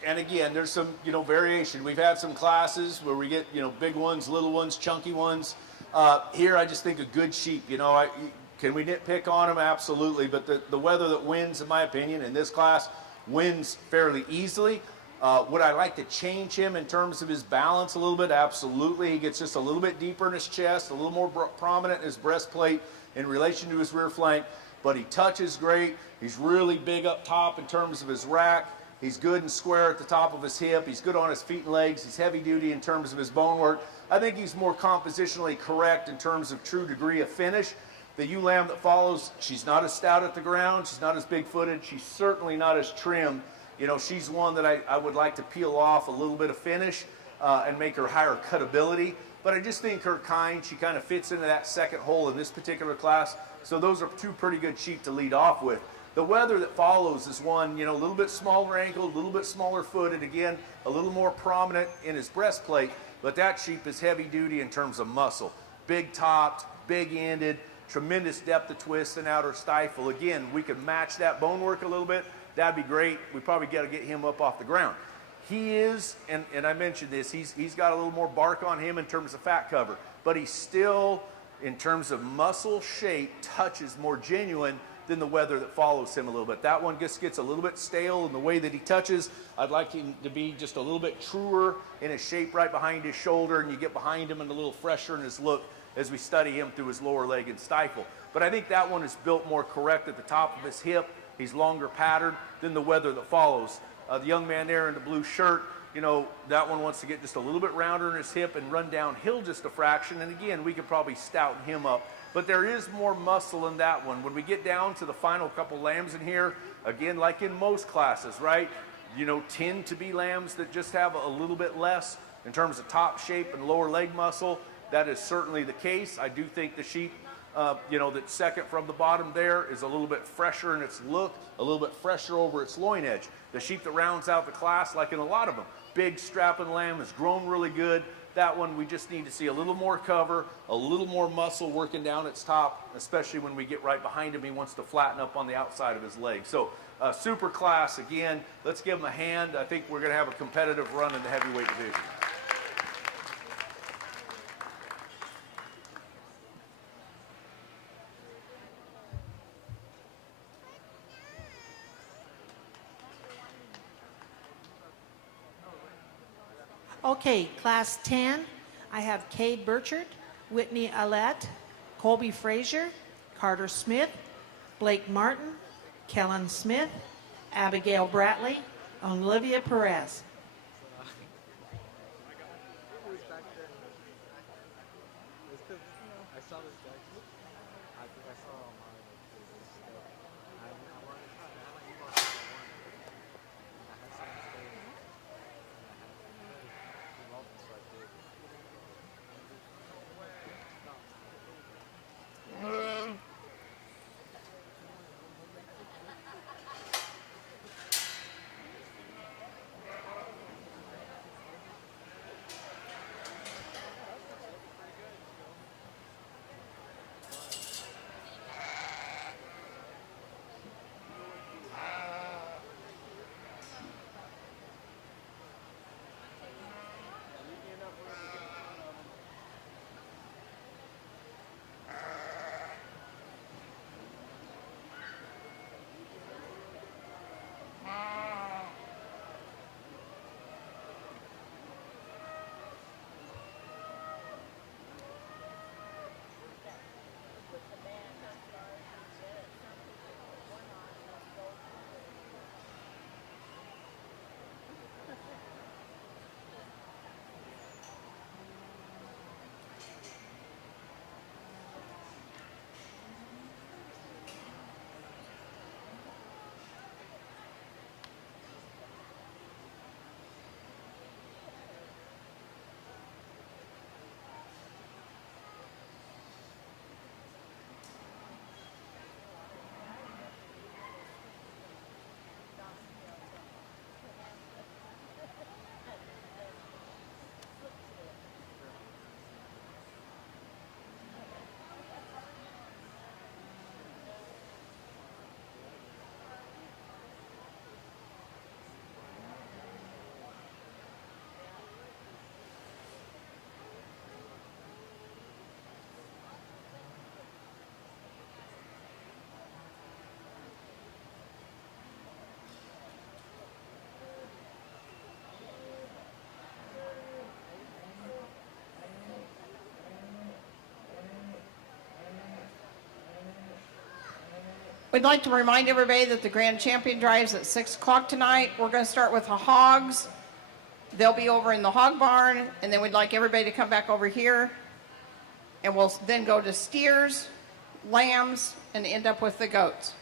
again, there's some variation. We've had some classes where we get big ones, little ones, chunky ones. Here, I just think a good sheep. Can we nitpick on them? Absolutely. But the wether that wins, in my opinion, in this class, wins fairly easily. Would I like to change him in terms of his balance a little bit? Absolutely. He gets just a little bit deeper in his chest, a little more prominent in his breastplate in relation to his rear flank. But he touches great. He's really big up top in terms of his rack. He's good and square at the top of his hip. He's good on his feet and legs. He's heavy duty in terms of his bone work. I think he's more compositionally correct in terms of true degree of finish. The ewe lamb that follows, she's not as stout at the ground. She's not as big-footed. She's certainly not as trim. She's one that I would like to peel off a little bit of finish and make her higher cutability. But I just think her kind, she kind of fits into that second hole in this particular class. So those are two pretty good sheep to lead off with. The wether that follows is one, a little bit smaller ankled, a little bit smaller footed, again, a little more prominent in his breastplate, but that sheep is heavy duty in terms of muscle. Big topped, big ended, tremendous depth of twist and outer stifle. Again, we could match that bone work a little bit. That'd be great. We probably got to get him up off the ground. He is, and I mentioned this, he's got a little more bark on him in terms of fat cover, but he's still, in terms of muscle shape, touches more genuine than the wether that follows him a little bit. That one just gets a little bit stale in the way that he touches. I'd like him to be just a little bit truer in his shape right behind his shoulder, and you get behind him and a little fresher in his look as we study him through his lower leg and stifle. But I think that one is built more correct at the top of his hip. He's longer patterned than the wether that follows. The young man there in the blue shirt, that one wants to get just a little bit rounder in his hip and run downhill just a fraction. And again, we could probably stouten him up. But there is more muscle in that one. When we get down to the final couple lambs in here, again, like in most classes, right, tend to be lambs that just have a little bit less in terms of top shape and lower leg muscle. That is certainly the case. I do think the sheep, that's second from the bottom there is a little bit fresher in its look, a little bit fresher over its loin edge. The sheep that rounds out the class, like in a lot of them, big strapping lamb has grown really good. That one, we just need to see a little more cover, a little more muscle working down its top, especially when we get right behind him. He wants to flatten up on the outside of his leg. So super class, again, let's give him a hand. I think we're going to have a competitive run in the heavyweight division. Okay, Class 10, I have Kay Burchard, Whitney Allette, Colby Frazier, Carter Smith, Blake Martin, Kellen Smith, Abigail Bratley, and Olivia Perez. We'd like to remind everybody that the grand champion drives at 6 o'clock tonight. We're going to start with the hogs. They'll be over in the hog barn, and then we'd like everybody to come back over here. And we'll then go to steers, lambs, and end up with the goats.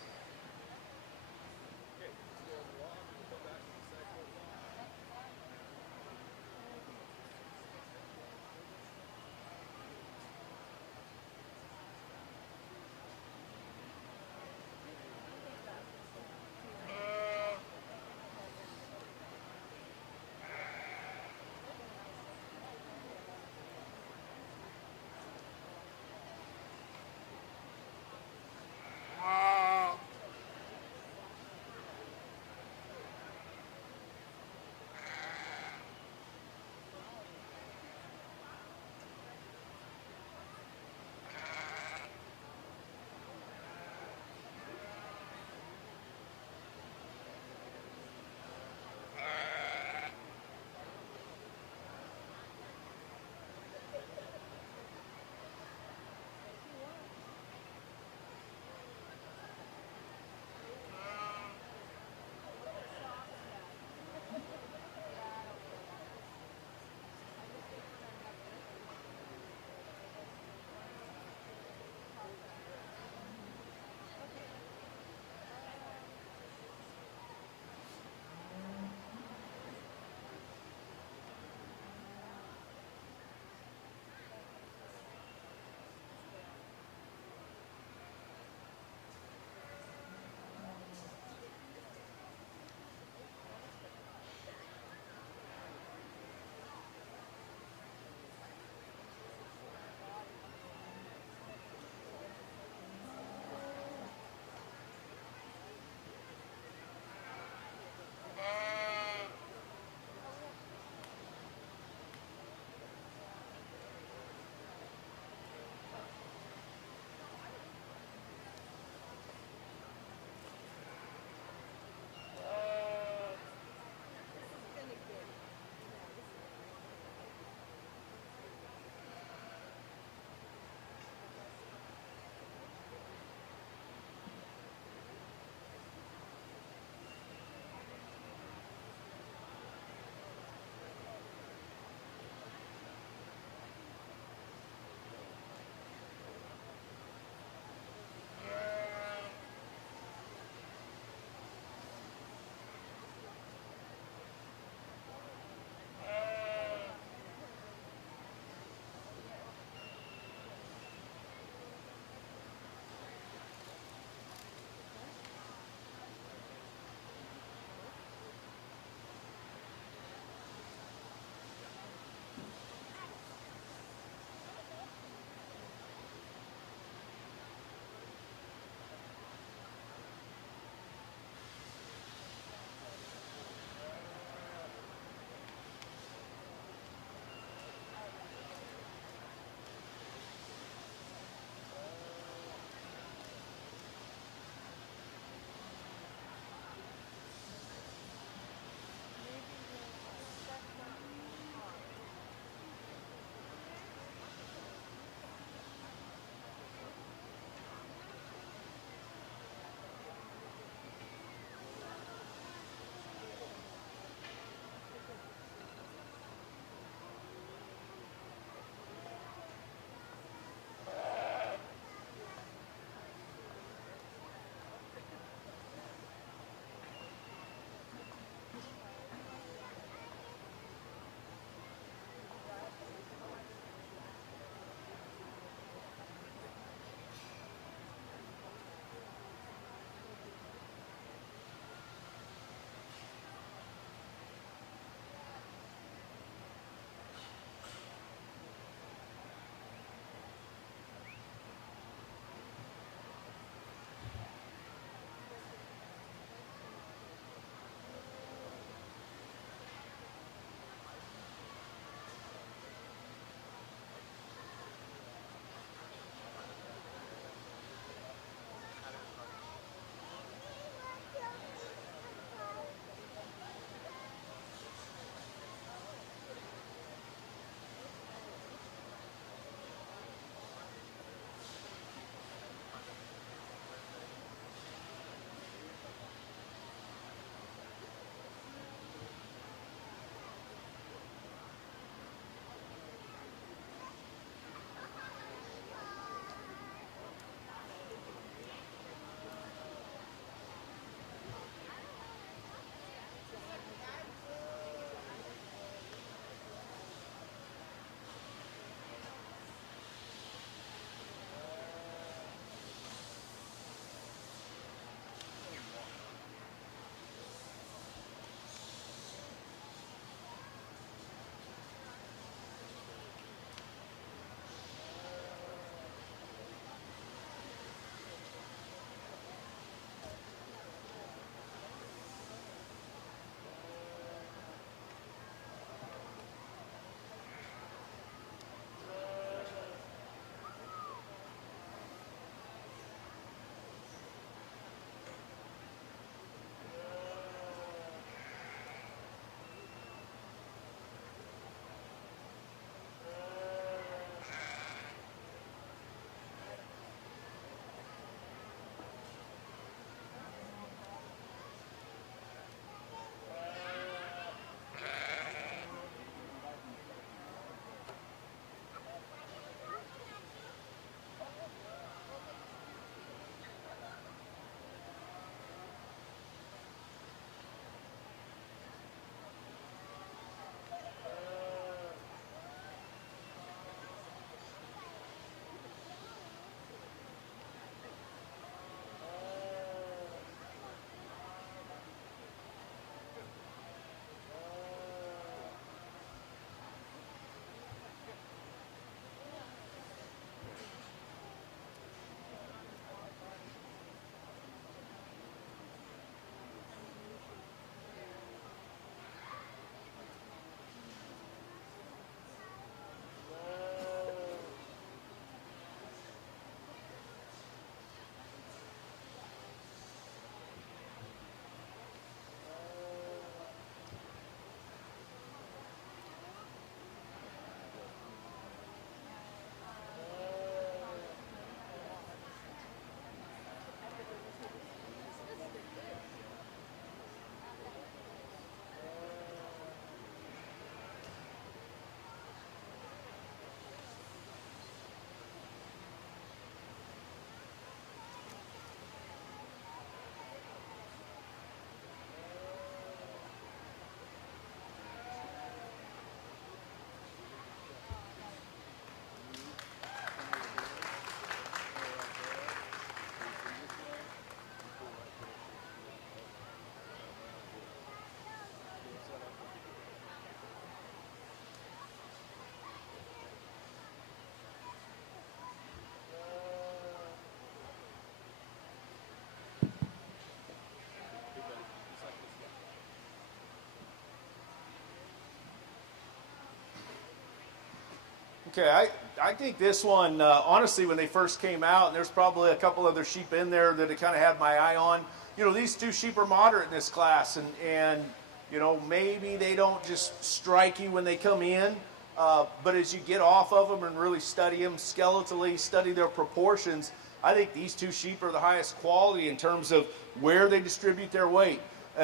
Okay, I think this one, honestly, when they first came out, and there's probably a couple other sheep in there that I kind of had my eye on. You know, these two sheep are moderate in this class, and you know, maybe they don't just strike you when they come in, but as you get off of them and really study them skeletally, study their proportions, I think these two sheep are the highest quality in terms of where they distribute their weight.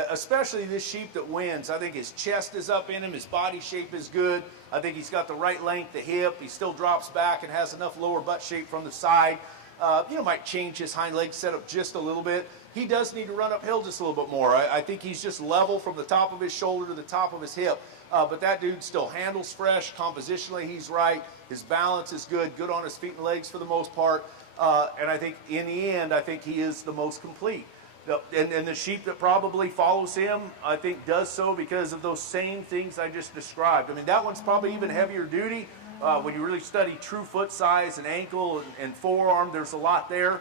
Especially this sheep that wins. I think his chest is up in him, his body shape is good. I think he's got the right length of hip. He still drops back and has enough lower butt shape from the side. You know, might change his hind leg setup just a little bit. He does need to run uphill just a little bit more. I think he's just level from the top of his shoulder to the top of his hip. But that dude still handles fresh. Compositionally, he's right. His balance is good. Good on his feet and legs for the most part. And I think in the end, I think he is the most complete. And the sheep that probably follows him, I think, does so because of those same things I just described. I mean, that one's probably even heavier duty. When you really study true foot size and ankle and forearm, there's a lot there.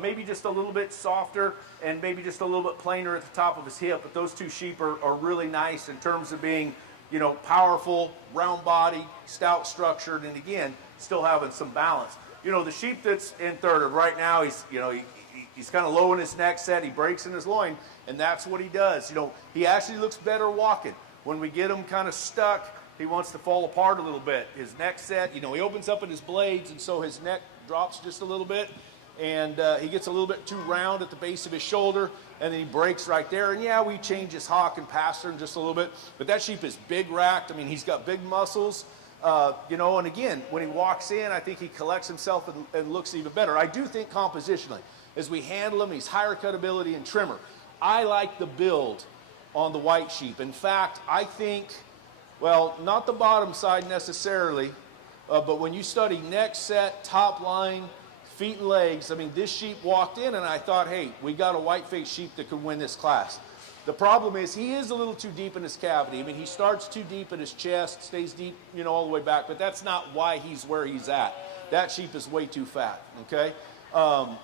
Maybe just a little bit softer and maybe just a little bit plainer at the top of his hip. But those two sheep are really nice in terms of being, you know, powerful, round body, stout structured, and again, still having some balance. You know, the sheep that's in third, right now, he's kind of low in his neck set. He breaks in his loin, and that's what he does. You know, he actually looks better walking. When we get him kind of stuck, he wants to fall apart a little bit. His neck set, you know, he opens up in his blades, and so his neck drops just a little bit, and he gets a little bit too round at the base of his shoulder, and then he breaks right there. And yeah, we change his hock and pastern just a little bit, but that sheep is big racked. I mean, he's got big muscles. You know, and again, when he walks in, I think he collects himself and looks even better. I do think compositionally, as we handle him, he's higher cutability and trimmer. I like the build on the white sheep. In fact, I think, well, not the bottom side necessarily, but when you study neck set, top line, feet and legs, I mean, this sheep walked in and I thought, hey, we got a white-faced sheep that could win this class. The problem is he is a little too deep in his cavity. I mean, he starts too deep in his chest, stays deep, you know, all the way back, but that's not why he's where he's at. That sheep is way too fat, okay?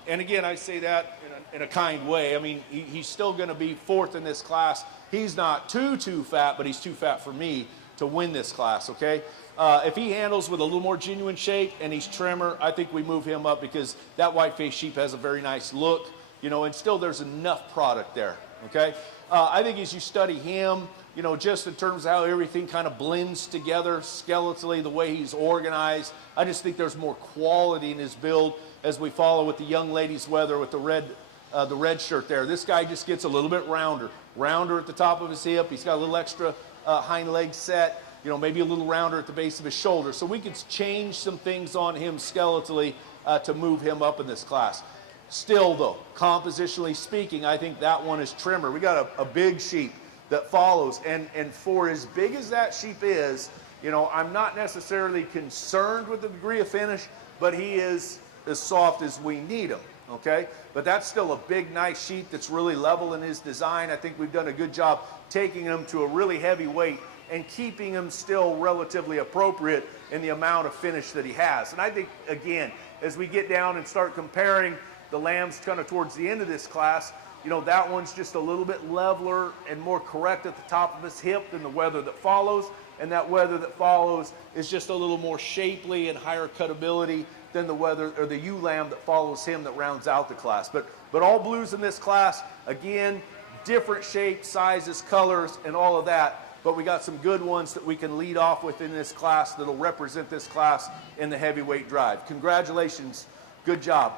And again, I say that in a kind way. I mean, he's still going to be fourth in this class. He's not too fat, but he's too fat for me to win this class, okay? If he handles with a little more genuine shape and he's trimmer, I think we move him up because that white-faced sheep has a very nice look, you know, and still there's enough product there, okay? I think as you study him, you know, just in terms of how everything kind of blends together skeletally, the way he's organized, I just think there's more quality in his build as we follow with the young lady's weather with the red shirt there. This guy just gets a little bit rounder at the top of his hip. He's got a little extra hind leg set, you know, maybe a little rounder at the base of his shoulder. So we could change some things on him skeletally to move him up in this class. Still, though, compositionally speaking, I think that one is trimmer. We got a big sheep that follows, and for as big as that sheep is, you know, I'm not necessarily concerned with the degree of finish, but he is as soft as we need him, okay? But that's still a big, nice sheep that's really level in his design. I think we've done a good job taking him to a really heavy weight and keeping him still relatively appropriate in the amount of finish that he has. And I think, again, as we get down and start comparing the lambs kind of towards the end of this class, you know, that one's just a little bit leveler and more correct at the top of his hip than the wether that follows. And that wether that follows is just a little more shapely and higher cutability than the wether or the ewe lamb that follows him that rounds out the class. But all blues in this class, again, different shapes, sizes, colors, and all of that. But we got some good ones that we can lead off with in this class that'll represent this class in the heavyweight drive. Congratulations. Good job.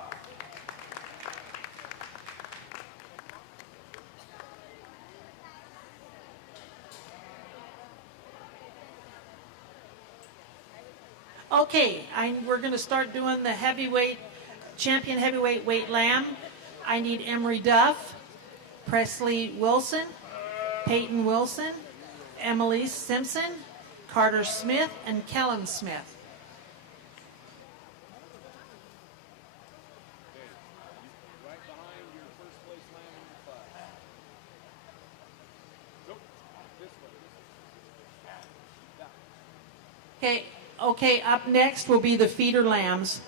Okay, we're going to start doing the heavyweight, champion heavyweight weight lamb. I need Emery Duff, Presley Wilson, Peyton Wilson, Emily Simpson, Carter Smith, and Kellen Smith. Okay, up next will be the feeder lambs.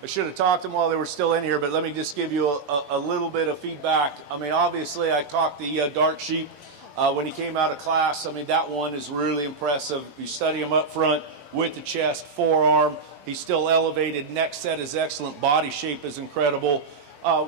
I should have talked to them while they were still in here, but let me just give you a little bit of feedback. I mean, obviously, I talked the dark sheep when he came out of class. I mean, that one is really impressive. You study him up front with the chest, forearm. He's still elevated. Neck set is excellent. Body shape is incredible.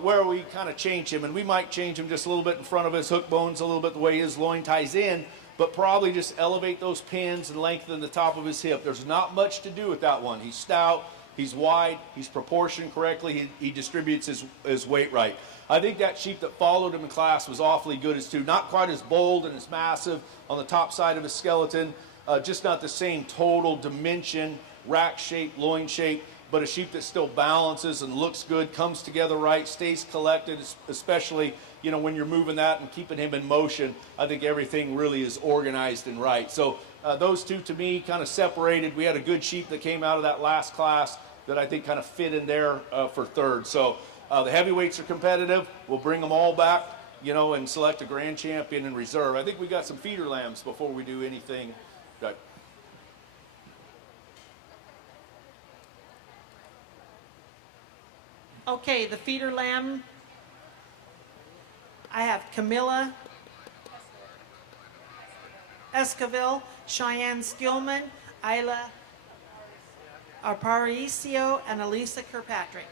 Where we kind of change him, and we might change him just a little bit in front of his hook bones, a little bit the way his loin ties in, but probably just elevate those pins and lengthen the top of his hip. There's not much to do with that one. He's stout, he's wide, he's proportioned correctly, he distributes his weight right. I think that sheep that followed him in class was awfully good as too. Not quite as bold and as massive on the top side of his skeleton, just not the same total dimension, rack shape, loin shape, but a sheep that still balances and looks good, comes together right, stays collected, especially, you know, when you're moving that and keeping him in motion. I think everything really is organized and right. So those two, to me, kind of separated. We had a good sheep that came out of that last class that I think kind of fit in there for third. So the heavyweights are competitive. We'll bring them all back, you know, and select a grand champion in reserve. I think we got some feeder lambs before we do anything. Right. Okay, the feeder lamb. I have Camilla Esquivel, Cheyenne Skillman, Isla Aparicio, and Elisa Kirkpatrick.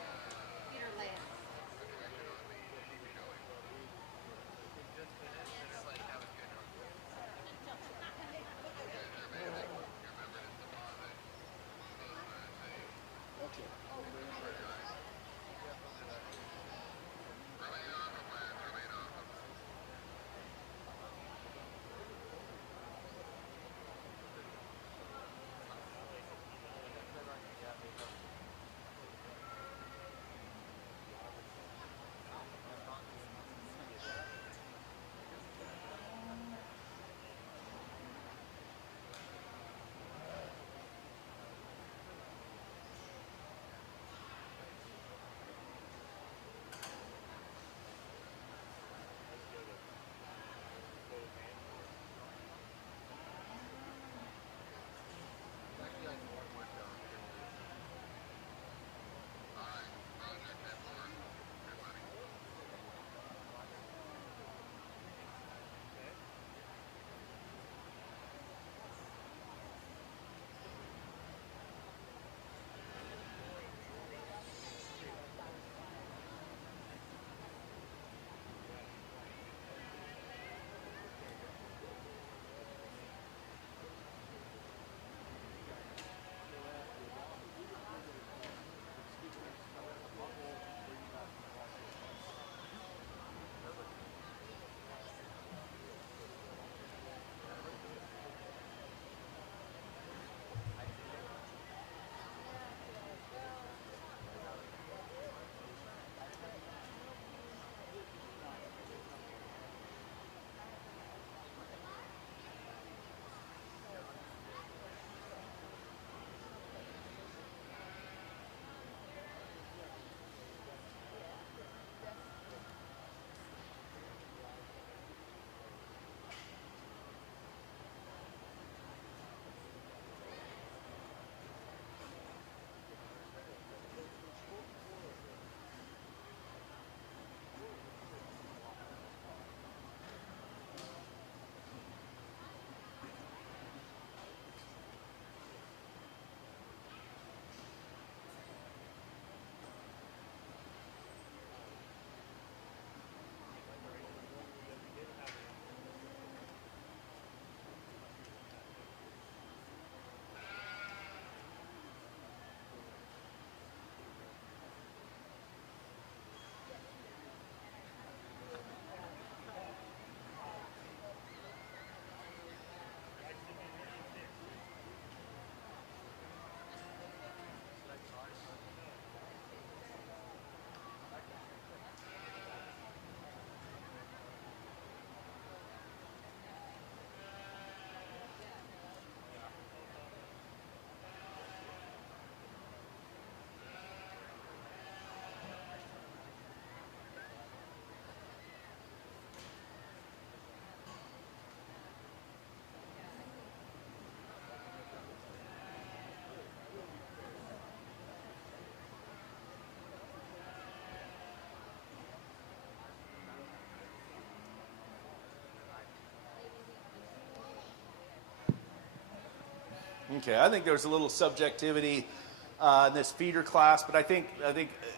Okay, I think there's a little subjectivity in this feeder class, but I think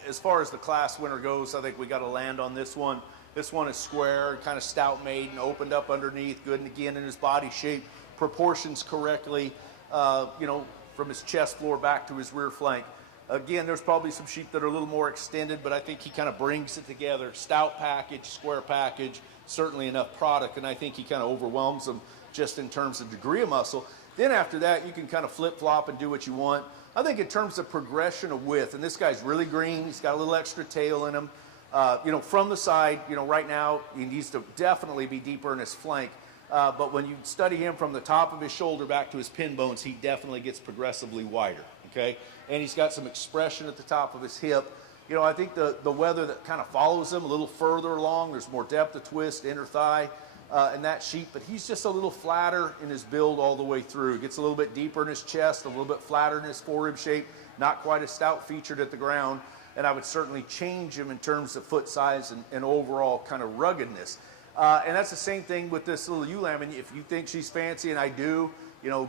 as far as the class winner goes, I think we got to land on this one. This one is square, kind of stout maiden, opened up underneath, good, and again in his body shape, proportions correctly, from his chest floor back to his rear flank. Again, there's probably some sheep that are a little more extended, but I think he kind of brings it together. Stout package, square package, certainly enough product, and I think he kind of overwhelms them just in terms of degree of muscle. Then after that, you can kind of flip-flop and do what you want. I think in terms of progression of width, and this guy's really green, he's got a little extra tail in him. From the side, right now, he needs to definitely be deeper in his flank. But when you study him from the top of his shoulder back to his pin bones, he definitely gets progressively wider, okay? And he's got some expression at the top of his hip. I think the weather that kind of follows him a little further along, there's more depth of twist, inner thigh, in that sheep, but he's just a little flatter in his build all the way through. Gets a little bit deeper in his chest, a little bit flatter in his forerib shape, not quite as stout featured at the ground, and I would certainly change him in terms of foot size and overall kind of ruggedness. And that's the same thing with this little ewe lamb. And if you think she's fancy, and I do,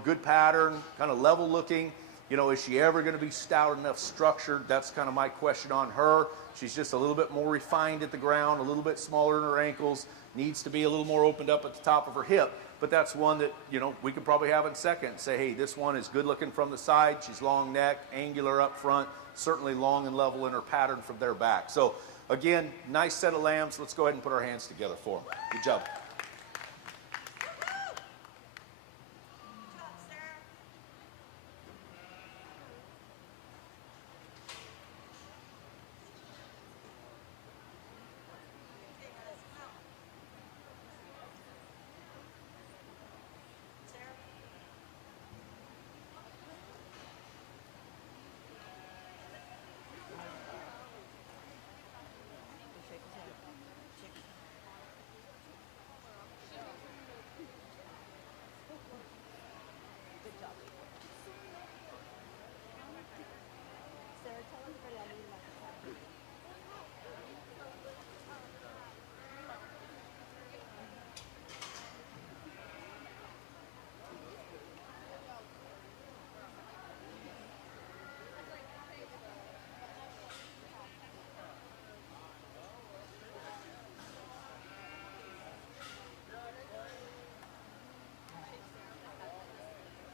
good pattern, kind of level looking, is she ever going to be stout enough structured? That's kind of my question on her. She's just a little bit more refined at the ground, a little bit smaller in her ankles, needs to be a little more opened up at the top of her hip. But that's one that, we could probably have in second and say, hey, this one is good looking from the side. She's long neck, angular up front, certainly long and level in her pattern from their back. So again, nice set of lambs. Let's go ahead and put our hands together for them. Good job.